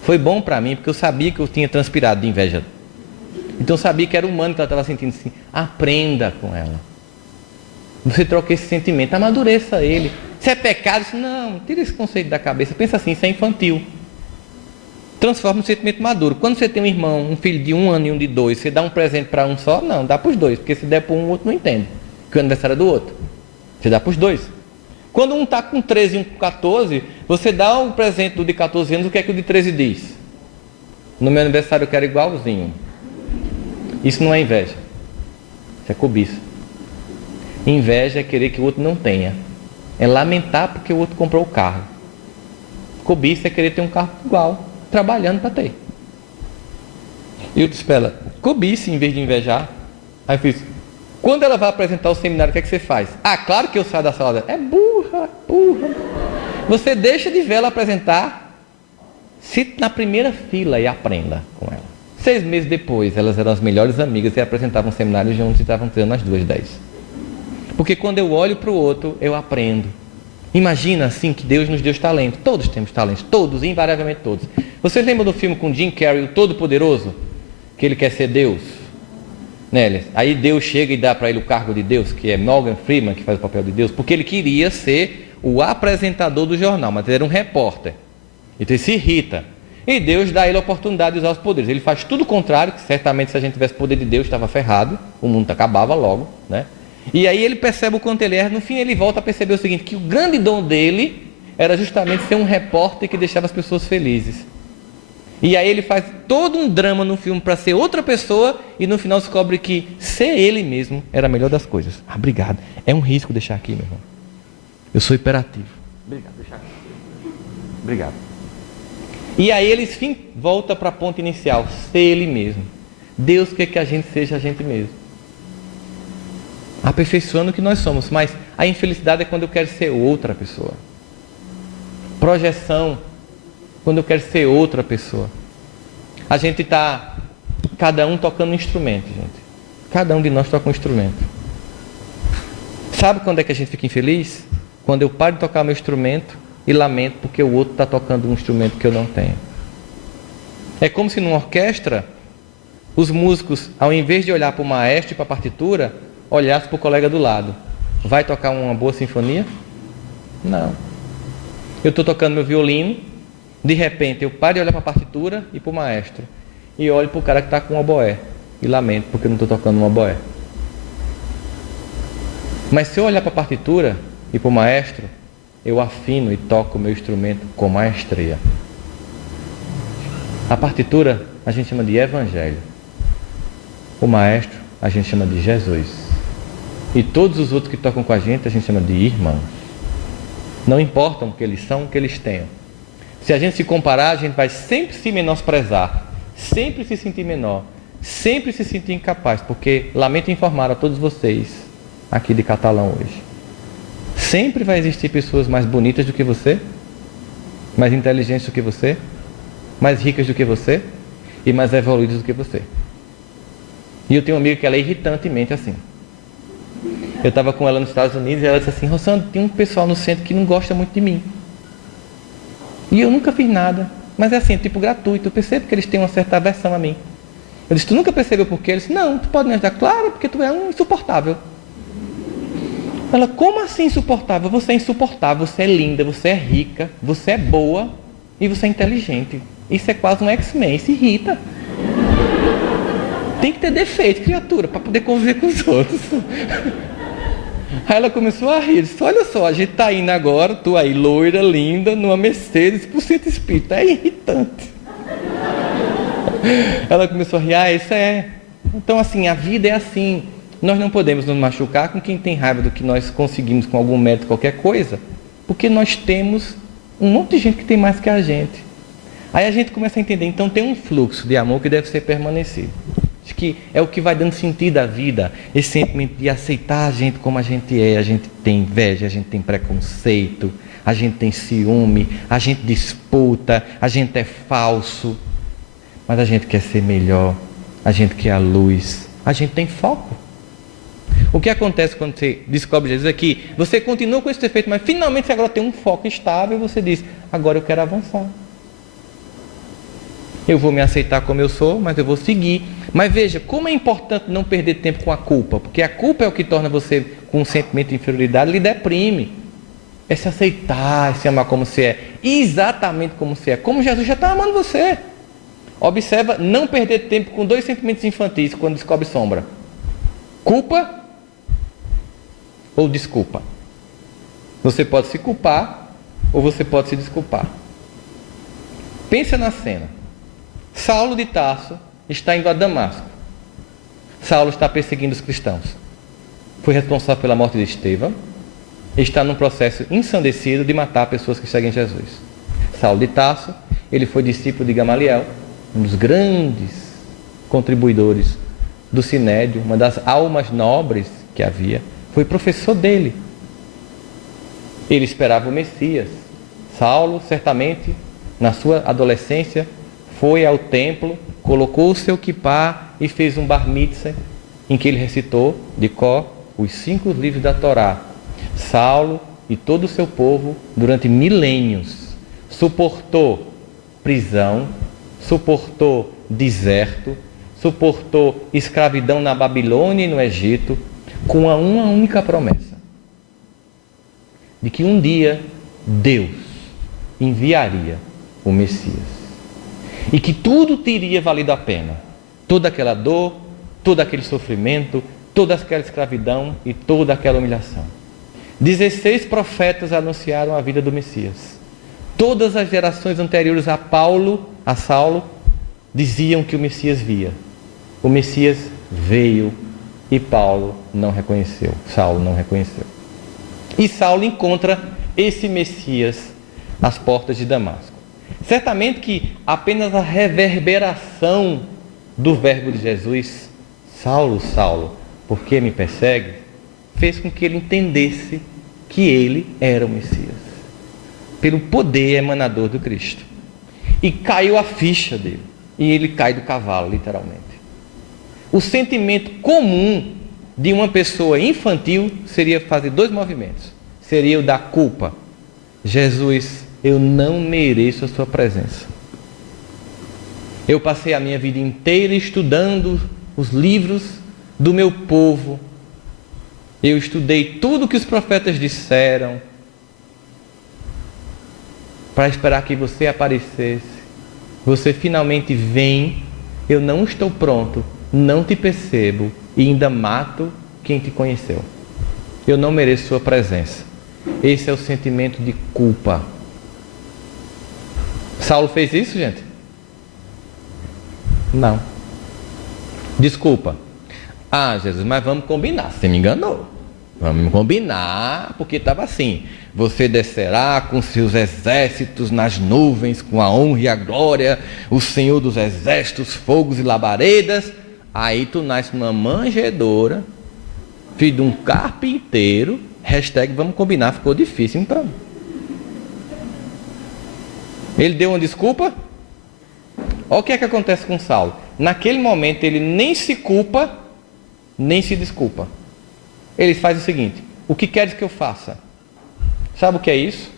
Foi bom para mim, porque eu sabia que eu tinha transpirado de inveja. Então eu sabia que era humano que ela estava sentindo assim. Aprenda com ela. Você troca esse sentimento, amadureça ele. Se é pecado, não, tira esse conceito da cabeça. Pensa assim, isso é infantil. Transforma um sentimento maduro. Quando você tem um irmão, um filho de 1 ano e um de 2, você dá um presente para um só? Não, dá para os dois. Porque se der para um, o outro não entende que o aniversário é do outro. Você dá para os dois. Quando um está com 13 e um com 14, você dá um presente do de 14 anos, o que é que o de 13 diz? No meu aniversário eu quero igualzinho. Isso não é inveja. Isso é cobiça. Inveja é querer que o outro não tenha. É lamentar porque o outro comprou o carro. Cobiça é querer ter um carro igual, trabalhando para ter. E eu disse para ela: cobiça em vez de invejar. Aí eu fiz: quando ela vai apresentar o seminário, o que é que você faz? Ah, claro que eu saio da sala dela. É burra, burra. Você deixa de ver ela apresentar, se na primeira fila e aprenda com ela. 6 meses depois, elas eram as melhores amigas e apresentavam um seminário juntos e estavam tirando as 2 10. Porque quando eu olho para o outro, eu aprendo. Imagina assim que Deus nos deu talento. Todos temos talentos, todos, invariavelmente todos. Vocês lembram do filme com Jim Carrey, o Todo-Poderoso? Que ele quer ser Deus? Né? Aí Deus chega e dá para ele o cargo de Deus, que é Morgan Freeman, que faz o papel de Deus, porque ele queria ser o apresentador do jornal, mas ele era um repórter. Então ele se irrita. E Deus dá a ele a oportunidade de usar os poderes. Ele faz tudo o contrário, que certamente se a gente tivesse o poder de Deus, estava ferrado, o mundo acabava logo, né? E aí ele percebe o quanto ele erra. No fim ele volta a perceber o seguinte, que o grande dom dele era justamente ser um repórter que deixava as pessoas felizes. E aí ele faz todo um drama no filme para ser outra pessoa e no final descobre que ser ele mesmo era a melhor das coisas. Ah, obrigado. É um risco deixar aqui, meu irmão. Eu sou hiperativo. Obrigado, deixar aqui. Obrigado. E aí ele, enfim, volta para a ponta inicial, ser ele mesmo. Deus quer que a gente seja a gente mesmo. Aperfeiçoando o que nós somos, mas a infelicidade é quando eu quero ser outra pessoa. Projeção, quando eu quero ser outra pessoa. A gente está, cada um tocando um instrumento, gente. Cada um de nós toca um instrumento. Sabe quando é que a gente fica infeliz? Quando eu paro de tocar meu instrumento e lamento porque o outro está tocando um instrumento que eu não tenho. É como se numa orquestra, os músicos, ao invés de olhar para o maestro e para a partitura, olhasse para o colega do lado. Vai tocar uma boa sinfonia? Não. Eu estou tocando meu violino, de repente eu paro de olhar para a partitura e para o maestro, e olho para o cara que está com um oboé, e lamento porque eu não estou tocando um oboé. Mas se eu olhar para a partitura e para o maestro, eu afino e toco o meu instrumento com maestria. A partitura a gente chama de evangelho. O maestro a gente chama de Jesus. E todos os outros que tocam com a gente chama de irmãos. Não importa o que eles são, o que eles tenham. Se a gente se comparar, a gente vai sempre se menosprezar, sempre se sentir menor, sempre se sentir incapaz, porque, lamento informar a todos vocês aqui de Catalão hoje, sempre vai existir pessoas mais bonitas do que você, mais inteligentes do que você, mais ricas do que você e mais evoluídas do que você. E eu tenho uma amiga que ela é irritantemente assim. Eu estava com ela nos Estados Unidos e ela disse assim: Rossandro, tem um pessoal no centro que não gosta muito de mim. E eu nunca fiz nada. Mas é assim, tipo gratuito. Eu percebo que eles têm uma certa aversão a mim. Eu disse: tu nunca percebeu por quê? Ele disse: não, tu pode me ajudar. Claro, porque tu é um insuportável. Ela: como assim insuportável? Você é insuportável, você é linda, você é rica, você é boa e você é inteligente. Isso é quase um X-Men, isso irrita. Tem que ter defeito, criatura, para poder conviver com os outros. Aí ela começou a rir, disse: olha só, a gente está indo agora, tu aí loira, linda, numa Mercedes por centro espírita, é irritante. Ela começou a rir: isso é. Então assim, a vida é assim, nós não podemos nos machucar com quem tem raiva do que nós conseguimos com algum mérito, qualquer coisa, porque nós temos um monte de gente que tem mais que a gente. Aí a gente começa a entender, então tem um fluxo de amor que deve ser permanecido. Acho que é o que vai dando sentido à vida, esse sentimento de aceitar a gente como a gente é. A gente tem inveja, a gente tem preconceito, a gente tem ciúme, a gente disputa, a gente é falso, mas a gente quer ser melhor, a gente quer a luz, a gente tem foco. O que acontece quando você descobre Jesus é que você continua com esse defeito, mas finalmente você agora tem um foco estável e você diz: agora eu quero avançar. Eu vou me aceitar como eu sou, mas eu vou seguir. Mas veja, como é importante não perder tempo com a culpa, porque a culpa é o que torna você com um sentimento de inferioridade, lhe deprime. É se aceitar, é se amar como você é, exatamente como você é, como Jesus já está amando você. Observa, não perder tempo com dois sentimentos infantis quando descobre sombra: culpa ou desculpa. Você pode se culpar ou você pode se desculpar. Pensa na cena. Saulo de Tarso está indo a Damasco. Saulo está perseguindo os cristãos. Foi responsável pela morte de Estevão. Está num processo ensandecido de matar pessoas que seguem Jesus. Saulo de Tarso, ele foi discípulo de Gamaliel, um dos grandes contribuidores do Sinédrio, uma das almas nobres que havia. Foi professor dele. Ele esperava o Messias. Saulo, certamente, na sua adolescência, foi ao templo, colocou o seu quipá e fez um bar mitzvah, em que ele recitou de cor os 5 livros da Torá. Saulo e todo o seu povo, durante milênios, suportou prisão, suportou deserto, suportou escravidão na Babilônia e no Egito, com uma única promessa: de que um dia Deus enviaria o Messias. E que tudo teria valido a pena. Toda aquela dor, todo aquele sofrimento, toda aquela escravidão e toda aquela humilhação. 16 profetas anunciaram a vida do Messias. Todas as gerações anteriores a Saulo, diziam que o Messias via. O Messias veio e Saulo não reconheceu. E Saulo encontra esse Messias às portas de Damasco. Certamente que apenas a reverberação do verbo de Jesus: Saulo, Saulo, por que me persegue?, fez com que ele entendesse que ele era o Messias, pelo poder emanador do Cristo. E caiu a ficha dele, e ele cai do cavalo, literalmente. O sentimento comum de uma pessoa infantil seria fazer 2 movimentos. Seria o da culpa: Jesus, eu não mereço a sua presença. Eu passei a minha vida inteira estudando os livros do meu povo. Eu estudei tudo o que os profetas disseram para esperar que você aparecesse. Você finalmente vem, eu não estou pronto, não te percebo e ainda mato quem te conheceu. Eu não mereço sua presença. Esse é o sentimento de culpa. Saulo fez isso, gente? Não. Desculpa. Ah, Jesus, mas vamos combinar. Você me enganou. Vamos combinar, porque estava assim. Você descerá com seus exércitos nas nuvens, com a honra e a glória, o Senhor dos exércitos, fogos e labaredas. Aí tu nasce numa manjedoura, filho de um carpinteiro. Hashtag vamos combinar, ficou difícil então. Ele deu uma desculpa. Olha o que é que acontece com Saulo. Naquele momento ele nem se culpa, nem se desculpa. Ele faz o seguinte: o que queres que eu faça? Sabe o que é isso?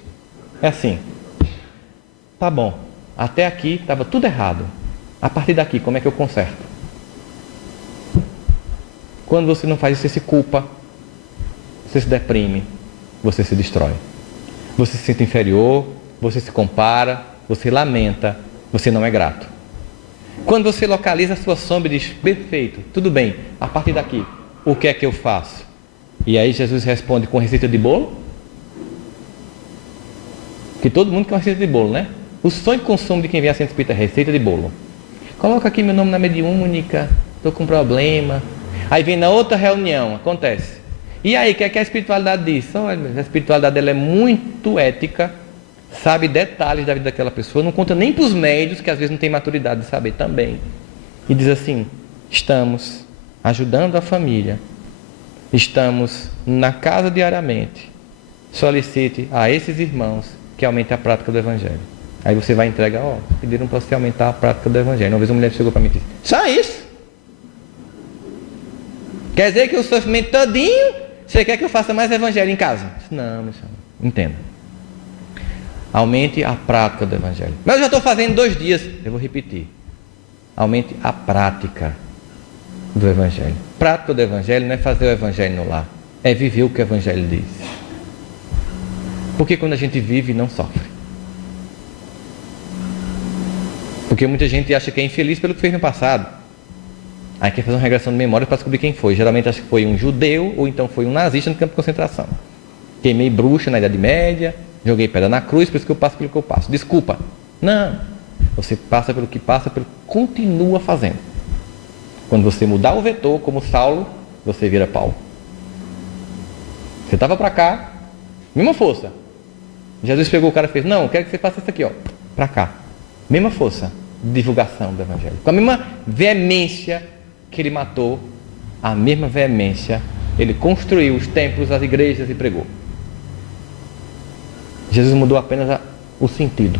É assim: tá bom, até aqui estava tudo errado. A partir daqui, como é que eu conserto? Quando você não faz isso, você se culpa, você se deprime, você se destrói. Você se sente inferior, você se compara, você lamenta, você não é grato. Quando você localiza a sua sombra e diz: perfeito, tudo bem, a partir daqui, o que é que eu faço? E aí Jesus responde com receita de bolo? Que todo mundo quer uma receita de bolo, né? O sonho de consumo de quem vem a Centro Espírita é receita de bolo. Coloca aqui meu nome na mediúnica, estou com problema. Aí vem na outra reunião, acontece. E aí, o que é que a espiritualidade diz? Olha, a espiritualidade ela é muito ética, sabe detalhes da vida daquela pessoa, não conta nem para os médios, que às vezes não tem maturidade de saber também. E diz assim: estamos ajudando a família, estamos na casa diariamente, solicite a esses irmãos que aumente a prática do Evangelho. Aí você vai entregar: ó, pediram para você aumentar a prática do Evangelho. Uma vez uma mulher chegou para mim e disse: só isso? Quer dizer que o sofrimento todinho, você quer que eu faça mais Evangelho em casa? Não, meu senhor, entenda. Aumente a prática do Evangelho. Mas eu já estou fazendo 2 dias. Eu vou repetir: aumente a prática do Evangelho. Prática do Evangelho não é fazer o Evangelho no lar, é viver o que o Evangelho diz. Porque quando a gente vive, não sofre. Porque muita gente acha que é infeliz pelo que fez no passado. Aí quer fazer uma regressão de memória para descobrir quem foi. Geralmente acha que foi um judeu ou então foi um nazista no campo de concentração. Queimei bruxa na Idade Média, joguei pedra na cruz, por isso que eu passo pelo que eu passo. Desculpa. Não. Você passa pelo que passa, pelo que continua fazendo. Quando você mudar o vetor, como Saulo, você vira Paulo. Você estava para cá, mesma força. Jesus pegou o cara e fez: não, eu quero que você faça isso aqui, ó, para cá. Mesma força de divulgação do Evangelho. Com a mesma veemência que ele matou, a mesma veemência ele construiu os templos, as igrejas e pregou. Jesus mudou apenas o sentido.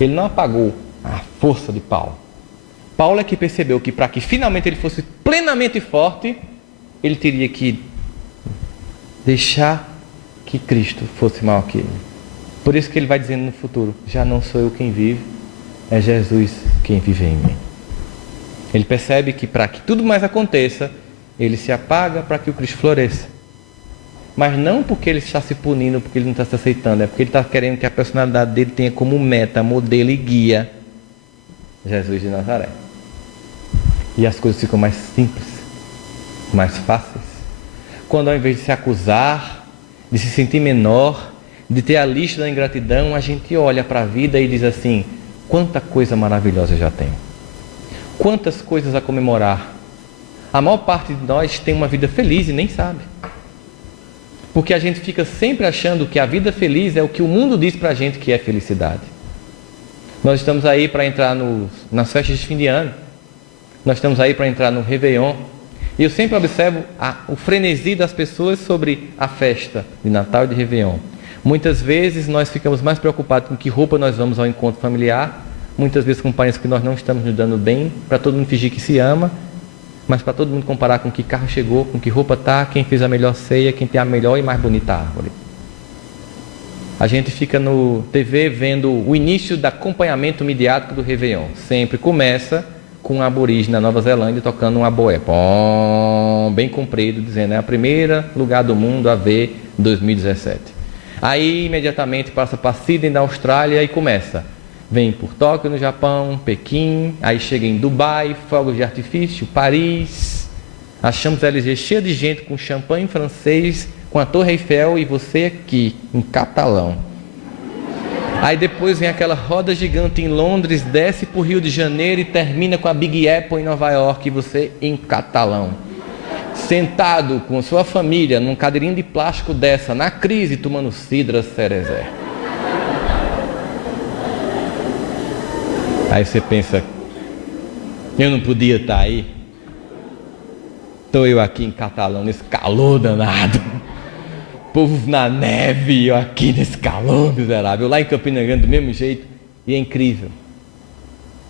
Ele não apagou a força de Paulo. Paulo é que percebeu que para que finalmente ele fosse plenamente forte, ele teria que deixar que Cristo fosse maior que ele. Por isso que ele vai dizendo no futuro: já não sou eu quem vive, é Jesus quem vive em mim. Ele percebe que para que tudo mais aconteça, ele se apaga para que o Cristo floresça. Mas não porque ele está se punindo, porque ele não está se aceitando, é porque ele está querendo que a personalidade dele tenha como meta, modelo e guia Jesus de Nazaré. E as coisas ficam mais simples, mais fáceis. Quando ao invés de se acusar, de se sentir menor, de ter a lista da ingratidão, a gente olha para a vida e diz assim: quanta coisa maravilhosa eu já tenho. Quantas coisas a comemorar. A maior parte de nós tem uma vida feliz e nem sabe. Porque a gente fica sempre achando que a vida feliz é o que o mundo diz para a gente que é felicidade. Nós estamos aí para entrar nas festas de fim de ano. Nós estamos aí para entrar no Réveillon. E eu sempre observo o frenesi das pessoas sobre a festa de Natal e de Réveillon. Muitas vezes nós ficamos mais preocupados com que roupa nós vamos ao encontro familiar. Muitas vezes com parentes que nós não estamos nos dando bem, para todo mundo fingir que se ama, mas para todo mundo comparar com que carro chegou, com que roupa está, quem fez a melhor ceia, quem tem a melhor e mais bonita árvore. A gente fica no TV vendo o início do acompanhamento midiático do Réveillon. Sempre começa com um aborígene na Nova Zelândia tocando um aboé, bem comprido, dizendo: é o primeiro lugar do mundo a ver 2017. Aí imediatamente passa para Sydney na Austrália e começa. Vem por Tóquio no Japão, Pequim, aí chega em Dubai, fogos de artifício, Paris. A Champs-Élysées cheia de gente com champanhe francês, com a Torre Eiffel e você aqui, em catalão. Aí depois vem aquela roda gigante em Londres, desce para o Rio de Janeiro e termina com a Big Apple em Nova York e você em catalão. Sentado com sua família num cadeirinho de plástico dessa, na crise, tomando cidra cerezé. Aí você pensa, eu não podia estar aí? Estou eu aqui em catalão, nesse calor danado. Povo na neve, eu aqui nesse calor miserável. Lá em Campina Grande do mesmo jeito. E é incrível.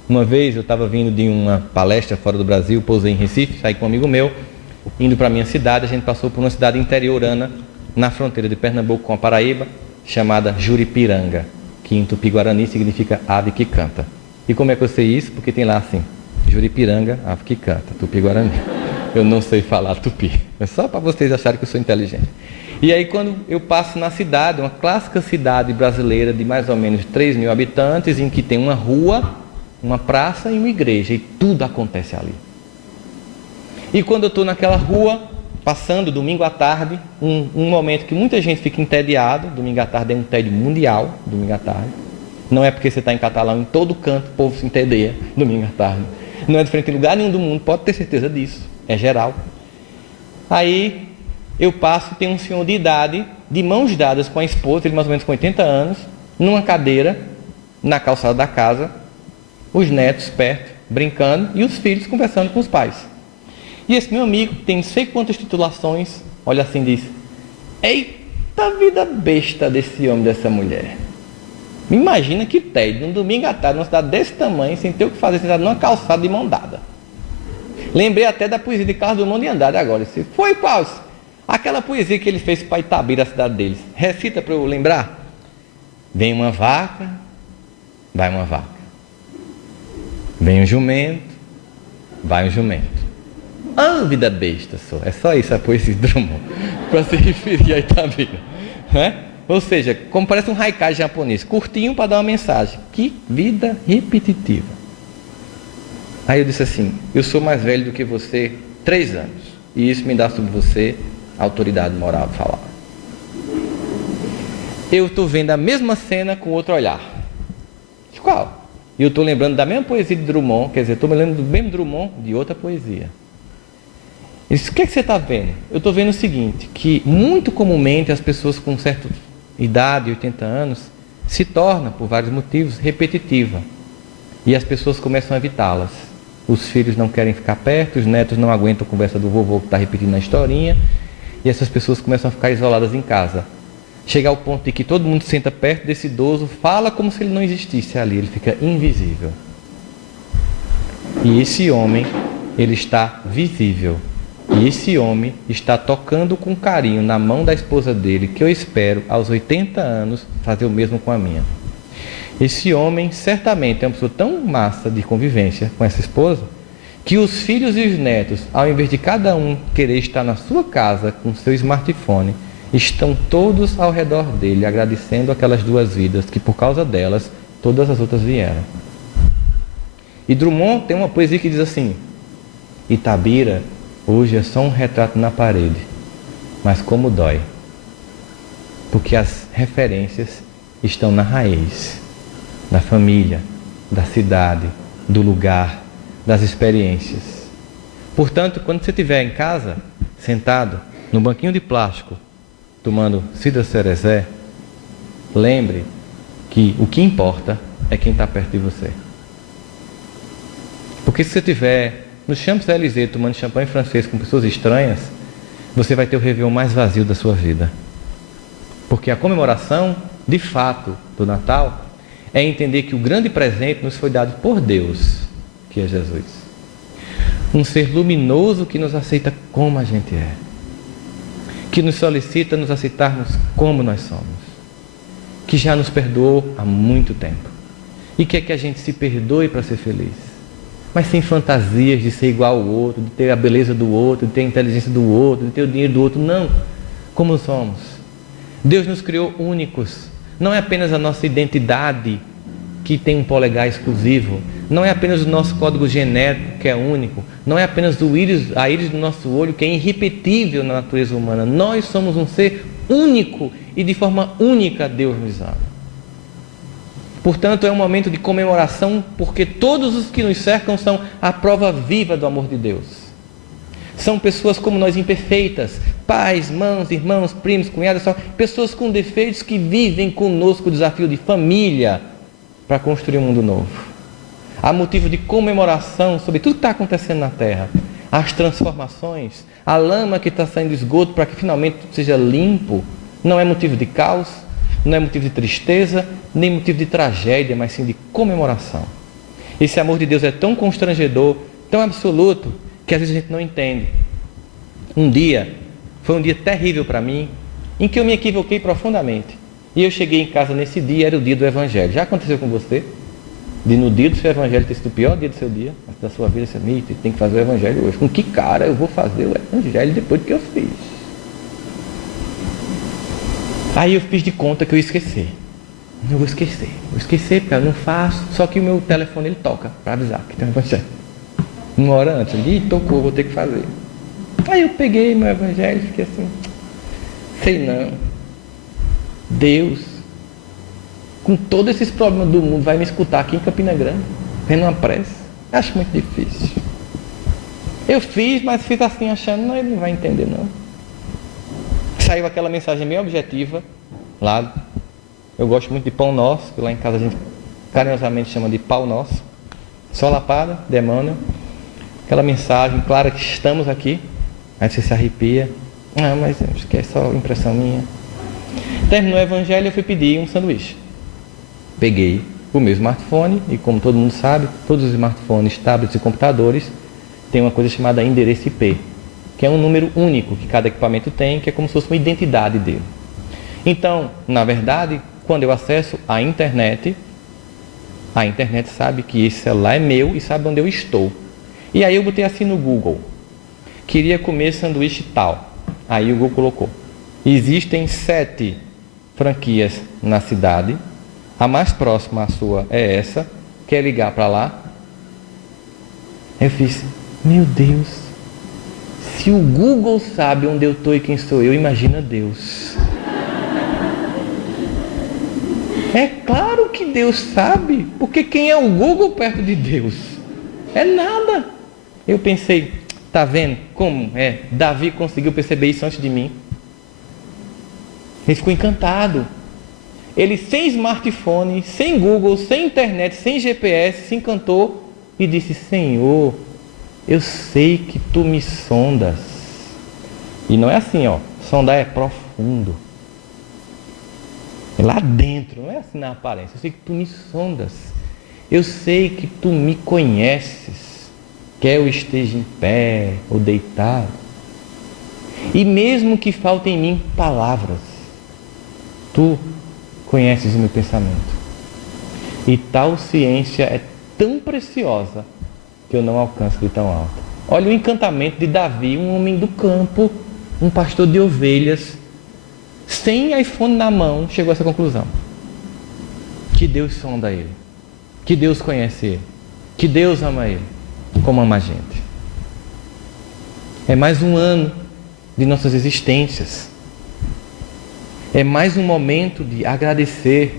Uma vez eu estava vindo de uma palestra fora do Brasil, pousei em Recife, saí com um amigo meu, indo para a minha cidade. A gente passou por uma cidade interiorana, na fronteira de Pernambuco com a Paraíba, chamada Juripiranga, que em Tupi-Guarani significa ave que canta. E como é que eu sei isso? Porque tem lá assim, Juripiranga, ave que canta, Tupi-Guarani. Eu não sei falar tupi, é só para vocês acharem que eu sou inteligente. E aí quando eu passo na cidade, uma clássica cidade brasileira de mais ou menos 3 mil habitantes, em que tem uma rua, uma praça e uma igreja, e tudo acontece ali. E quando eu estou naquela rua, passando domingo à tarde, um momento que muita gente fica entediado, domingo à tarde é um tédio mundial, domingo à tarde. Não é porque você está em catalão, em todo canto o povo se entedia, domingo à tarde. Não é diferente em lugar nenhum do mundo, pode ter certeza disso. É geral. Aí eu passo e tem um senhor de idade, de mãos dadas com a esposa, ele mais ou menos com 80 anos, numa cadeira, na calçada da casa, os netos perto, brincando, e os filhos conversando com os pais. E esse meu amigo, tem não sei quantas titulações, olha assim e diz, eita vida besta desse homem, dessa mulher. Me imagina que tédio, num domingo à tarde, numa cidade desse tamanho, sem ter o que fazer, sentado numa calçada de mão dada. Lembrei até da poesia de Carlos Drummond de Andrade agora. Foi qual? Aquela poesia que ele fez para Itabira, a cidade deles. Recita para eu lembrar. Vem uma vaca, vai uma vaca. Vem um jumento, vai um jumento. Ah, vida besta, só. É só isso a poesia de Drummond, para se referir a Itabira. Ou seja, como parece um haikai japonês, curtinho para dar uma mensagem. Que vida repetitiva. Aí eu disse assim, eu sou mais velho do que você 3 anos, e isso me dá sobre você autoridade moral de falar. Eu estou vendo a mesma cena com outro olhar. Qual? E eu estou lembrando da mesma poesia de Drummond, quer dizer, estou me lembrando do mesmo Drummond de outra poesia. Ele disse, o que é que você está vendo? Eu estou vendo o seguinte, que muito comumente as pessoas com certa idade, 80 anos, se tornam, por vários motivos, repetitiva. E as pessoas começam a evitá-las. Os filhos não querem ficar perto, os netos não aguentam a conversa do vovô que está repetindo a historinha, e essas pessoas começam a ficar isoladas em casa. Chega ao ponto de que todo mundo senta perto desse idoso, fala como se ele não existisse ali, ele fica invisível. E esse homem, ele está visível. E esse homem está tocando com carinho na mão da esposa dele, que eu espero, aos 80 anos, fazer o mesmo com a minha. Esse homem certamente é uma pessoa tão massa de convivência com essa esposa, que os filhos e os netos, ao invés de cada um querer estar na sua casa com seu smartphone, estão todos ao redor dele, agradecendo aquelas 2 vidas, que por causa delas, todas as outras vieram. E Drummond tem uma poesia que diz assim, Itabira hoje é só um retrato na parede, mas como dói, porque as referências estão na raiz, da família, da cidade, do lugar, das experiências. Portanto, quando você estiver em casa, sentado, num banquinho de plástico, tomando cidra cerezé, lembre que o que importa é quem está perto de você. Porque se você estiver no Champs-Élysées tomando champanhe francês com pessoas estranhas, você vai ter o Réveillon mais vazio da sua vida. Porque a comemoração, de fato, do Natal, é entender que o grande presente nos foi dado por Deus, que é Jesus. Um ser luminoso que nos aceita como a gente é. Que nos solicita nos aceitarmos como nós somos. Que já nos perdoou há muito tempo. E quer que a gente se perdoe para ser feliz. Mas sem fantasias de ser igual ao outro, de ter a beleza do outro, de ter a inteligência do outro, de ter o dinheiro do outro. Não. Como somos. Deus nos criou únicos. Não é apenas a nossa identidade que tem um polegar exclusivo, não é apenas o nosso código genético que é único, não é apenas a íris do nosso olho que é irrepetível na natureza humana. Nós somos um ser único e de forma única Deus nos ama. Portanto, é um momento de comemoração, porque todos os que nos cercam são a prova viva do amor de Deus. São pessoas como nós, imperfeitas, pais, mães, irmãos, primos, cunhados, são pessoas com defeitos que vivem conosco o desafio de família para construir um mundo novo. Há motivo de comemoração sobre tudo que está acontecendo na Terra, as transformações, a lama que está saindo do esgoto para que finalmente tudo seja limpo. Não é motivo de caos, não é motivo de tristeza, nem motivo de tragédia, mas sim de comemoração. Esse amor de Deus é tão constrangedor, tão absoluto, que às vezes a gente não entende. Foi um dia terrível para mim, em que eu me equivoquei profundamente. E eu cheguei em casa nesse dia, era o dia do Evangelho. Já aconteceu com você? De no dia do seu Evangelho ter sido o pior dia do seu dia, da sua vida, você tem que fazer o Evangelho hoje. Com que cara eu vou fazer o Evangelho depois do que eu fiz? Aí eu fiz de conta que eu esqueci. Eu vou esquecer porque eu não faço. Só que o meu telefone ele toca para avisar que tem um Evangelho. Uma hora antes, ele tocou, vou ter que fazer. Aí eu peguei meu Evangelho e fiquei assim, sei não. Deus, com todos esses problemas do mundo, vai me escutar aqui em Campina Grande, vendo uma prece? Acho muito difícil. Eu fiz, mas fiz assim, achando, não, ele não vai entender não. Saiu aquela mensagem meio objetiva, lá, eu gosto muito de pão nosso, que lá em casa a gente carinhosamente chama de pau nosso, solapada, demônio, aquela mensagem clara que estamos aqui, aí você se arrepia, mas acho que é só impressão minha. Terminou o Evangelho, eu fui pedir um sanduíche. Peguei o meu smartphone, e como todo mundo sabe, todos os smartphones, tablets e computadores têm uma coisa chamada endereço IP, que é um número único que cada equipamento tem, que é como se fosse uma identidade dele. Então, na verdade, quando eu acesso a internet sabe que esse celular é meu e sabe onde eu estou. E aí eu botei assim no Google, queria comer sanduíche tal. Aí o Google colocou, existem 7 franquias na cidade, a mais próxima à sua é essa, quer ligar para lá? Eu fiz, meu Deus, se o Google sabe onde eu estou e quem sou eu, imagina Deus. É claro que Deus sabe, porque quem é o Google perto de Deus? É nada. Eu pensei, tá vendo como Davi conseguiu perceber isso antes de mim? Ele ficou encantado. Ele, sem smartphone, sem Google, sem internet, sem GPS, se encantou e disse, Senhor, eu sei que tu me sondas. E não é assim, sondar é profundo. É lá dentro, não é assim na aparência. Eu sei que tu me sondas. Eu sei que tu me conheces, quer eu esteja em pé ou deitado. E mesmo que faltem em mim palavras, tu conheces o meu pensamento. E tal ciência é tão preciosa que eu não alcanço de tão alto. Olha o encantamento de Davi, um homem do campo, um pastor de ovelhas, sem iPhone na mão, chegou a essa conclusão. Que Deus sonda ele, que Deus conhece ele, que Deus ama ele, como ama a gente. É mais um ano de nossas existências. É mais um momento de agradecer.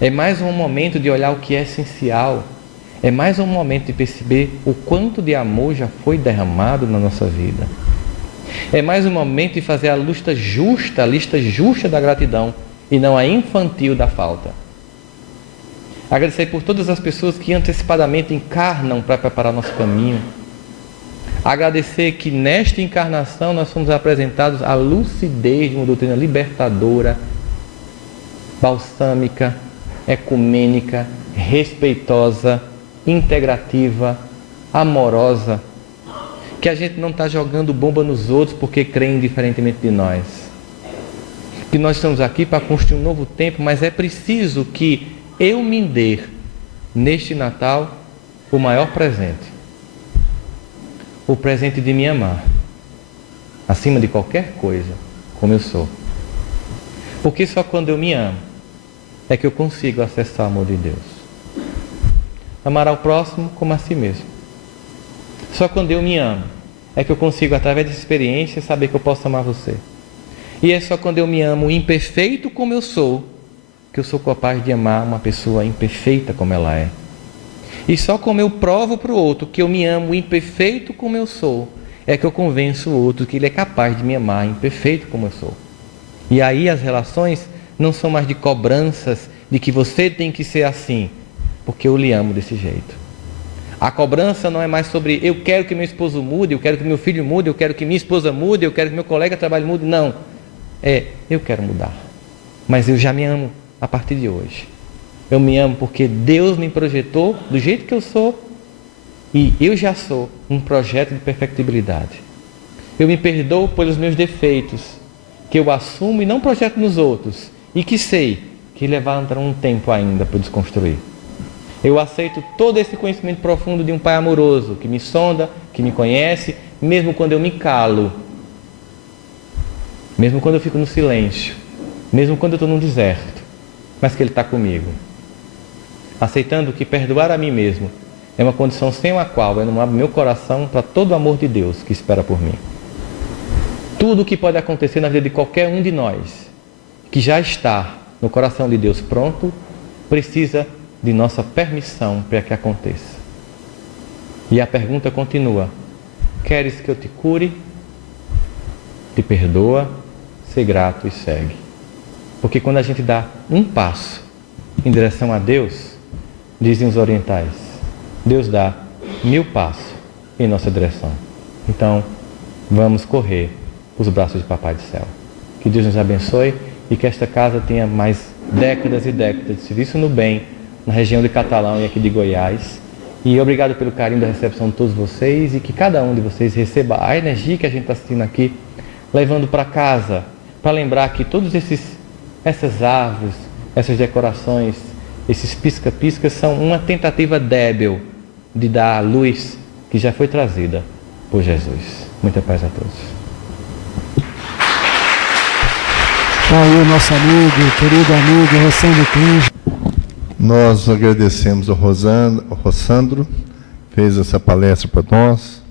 É mais um momento de olhar o que é essencial. É mais um momento de perceber o quanto de amor já foi derramado na nossa vida. É mais um momento de fazer a lista justa da gratidão e não a infantil da falta. Agradecer por todas as pessoas que antecipadamente encarnam para preparar nosso caminho. Agradecer que nesta encarnação nós fomos apresentados à lucidez de uma doutrina libertadora, balsâmica, ecumênica, respeitosa, integrativa, amorosa, que a gente não está jogando bomba nos outros porque creem diferentemente de nós. Que nós estamos aqui para construir um novo tempo, mas é preciso que eu me dê neste Natal o maior presente. O presente de me amar, acima de qualquer coisa, como eu sou. Porque só quando eu me amo é que eu consigo acessar o amor de Deus. Amar ao próximo como a si mesmo. Só quando eu me amo é que eu consigo, através dessa experiência, saber que eu posso amar você. E é só quando eu me amo imperfeito como eu sou, que eu sou capaz de amar uma pessoa imperfeita como ela é. E só como eu provo para o outro que eu me amo imperfeito como eu sou, é que eu convenço o outro que ele é capaz de me amar imperfeito como eu sou. E aí as relações não são mais de cobranças de que você tem que ser assim, porque eu lhe amo desse jeito. A cobrança não é mais sobre eu quero que meu esposo mude, eu quero que meu filho mude, eu quero que minha esposa mude, eu quero que meu colega de trabalho mude. Não. É, eu quero mudar. Mas eu já me amo a partir de hoje. Eu me amo porque Deus me projetou do jeito que eu sou e eu já sou um projeto de perfectibilidade. Eu me perdoo pelos meus defeitos, que eu assumo e não projeto nos outros, e que sei que levarão um tempo ainda para desconstruir. Eu aceito todo esse conhecimento profundo de um Pai amoroso, que me sonda, que me conhece, mesmo quando eu me calo, mesmo quando eu fico no silêncio, mesmo quando eu estou num deserto, mas que Ele está comigo. Aceitando que perdoar a mim mesmo é uma condição sem a qual eu não abro meu coração para todo o amor de Deus que espera por mim. Tudo o que pode acontecer na vida de qualquer um de nós, que já está no coração de Deus pronto, precisa de nossa permissão para que aconteça. E a pergunta continua: queres que eu te cure? Te perdoa, ser grato e segue. Porque quando a gente dá um passo em direção a Deus, dizem os orientais, Deus dá 1000 passos em nossa direção. Então, vamos correr os braços de Papai do Céu. Que Deus nos abençoe e que esta casa tenha mais décadas e décadas de serviço no bem, na região de Catalão e aqui de Goiás. E obrigado pelo carinho da recepção de todos vocês e que cada um de vocês receba a energia que a gente está assistindo aqui, levando para casa, para lembrar que todos essas árvores, essas decorações, esses pisca-piscas são uma tentativa débil de dar a luz que já foi trazida por Jesus. Muita paz a todos. Aí o nosso amigo, querido amigo Rossandro Clinge. Nós agradecemos ao Rossandro, fez essa palestra para nós.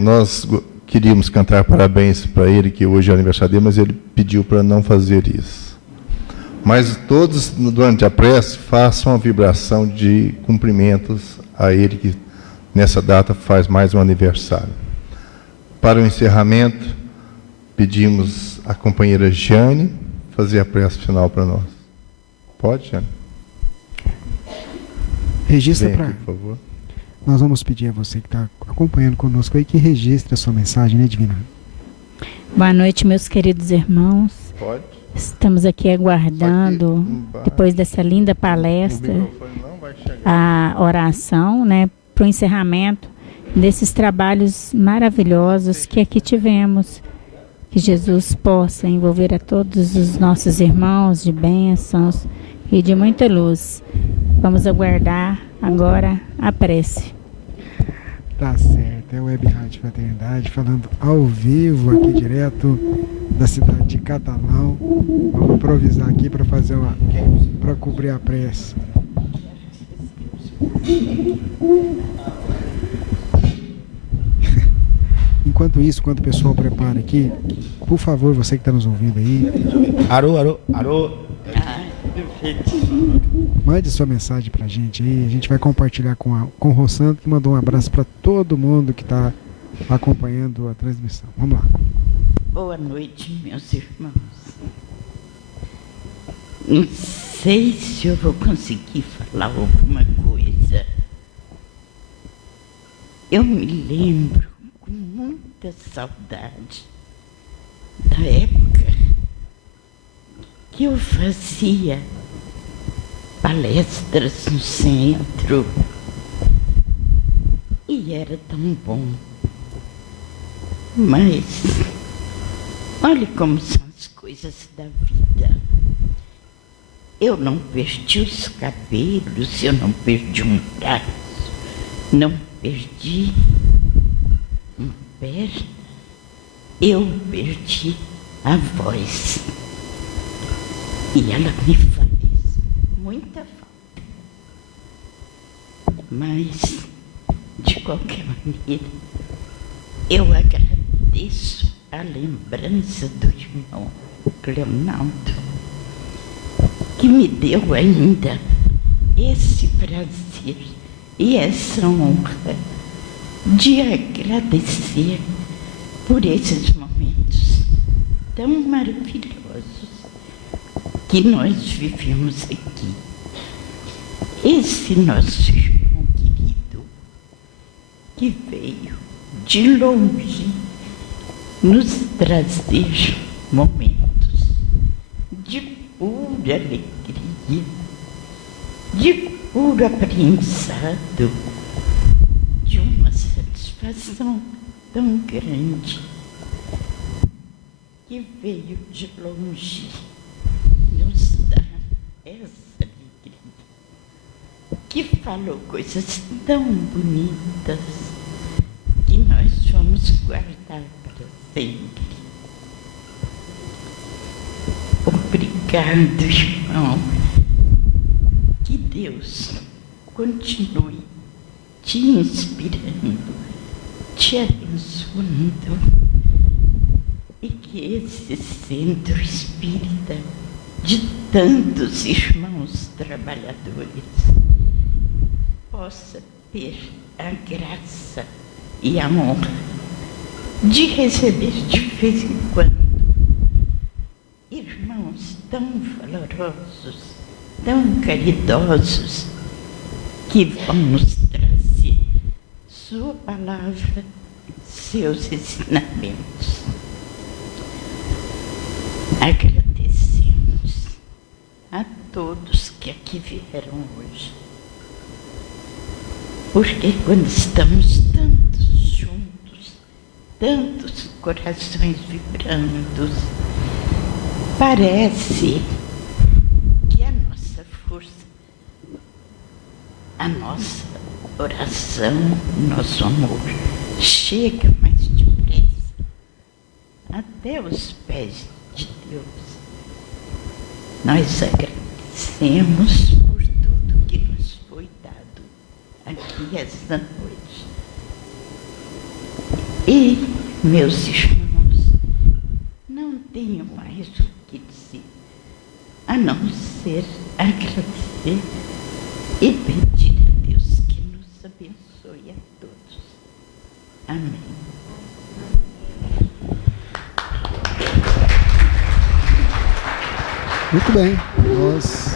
Nós queríamos cantar parabéns para ele, que hoje é aniversário dele, mas ele pediu para não fazer isso. Mas todos, durante a prece, façam a vibração de cumprimentos a ele, que nessa data faz mais um aniversário. Para o encerramento, pedimos a companheira Jane fazer a prece final para nós. Pode, Jane? Registra Vem para... aqui, por favor. Nós vamos pedir a você que está acompanhando conosco aí que registre a sua mensagem, né, Divina? Boa noite, meus queridos irmãos. Pode. Estamos aqui aguardando, depois dessa linda palestra, a oração, né, para o encerramento desses trabalhos maravilhosos que aqui tivemos. Que Jesus possa envolver a todos os nossos irmãos de bênçãos e de muita luz. Vamos aguardar agora a prece. Tá certo, é o Web Rádio Fraternidade falando ao vivo aqui direto da cidade de Catalão. Vamos improvisar aqui para fazer para cobrir a prece. Enquanto isso, enquanto o pessoal prepara aqui, por favor, você que está nos ouvindo aí. Alô. Mande sua mensagem pra gente aí. A gente vai compartilhar com o Rossandro, que mandou um abraço para todo mundo que está acompanhando a transmissão. Vamos lá. Boa noite, meus irmãos. Não sei se eu vou conseguir falar alguma coisa. Eu me lembro com muita saudade da época que eu fazia palestras no centro e era tão bom. Mas olhe como são as coisas da vida. Eu não perdi os cabelos, eu não perdi um braço, não perdi uma perna, eu perdi a voz. E ela me faz muita falta. Mas, de qualquer maneira, eu agradeço a lembrança do irmão Leonardo, que me deu ainda esse prazer e essa honra de agradecer por esses momentos tão maravilhosos que nós vivemos aqui. Esse nosso irmão querido, que veio de longe nos trazer momentos de pura alegria, de puro aprendizado, de uma satisfação tão grande, que veio de longe nos dar essa alegria, que falou coisas tão bonitas que nós vamos guardar para sempre. Obrigado, irmão. Que Deus continue te inspirando, te abençoando, e que esse centro espírita de tantos irmãos trabalhadores possa ter a graça e a honra de receber de vez em quando irmãos tão valorosos, tão caridosos, que vão nos trazer sua palavra, seus ensinamentos. Agradecemos a todos que aqui vieram hoje, porque quando estamos tantos juntos, tantos corações vibrando, parece que a nossa força, a nossa oração, nosso amor chega mais depressa até os pés de Deus. Nós agradecemos por tudo que nos foi dado aqui esta noite. E, meus irmãos, não tenho mais o que dizer, a não ser agradecer e pedir a Deus que nos abençoe a todos. Amém. Muito bem, nós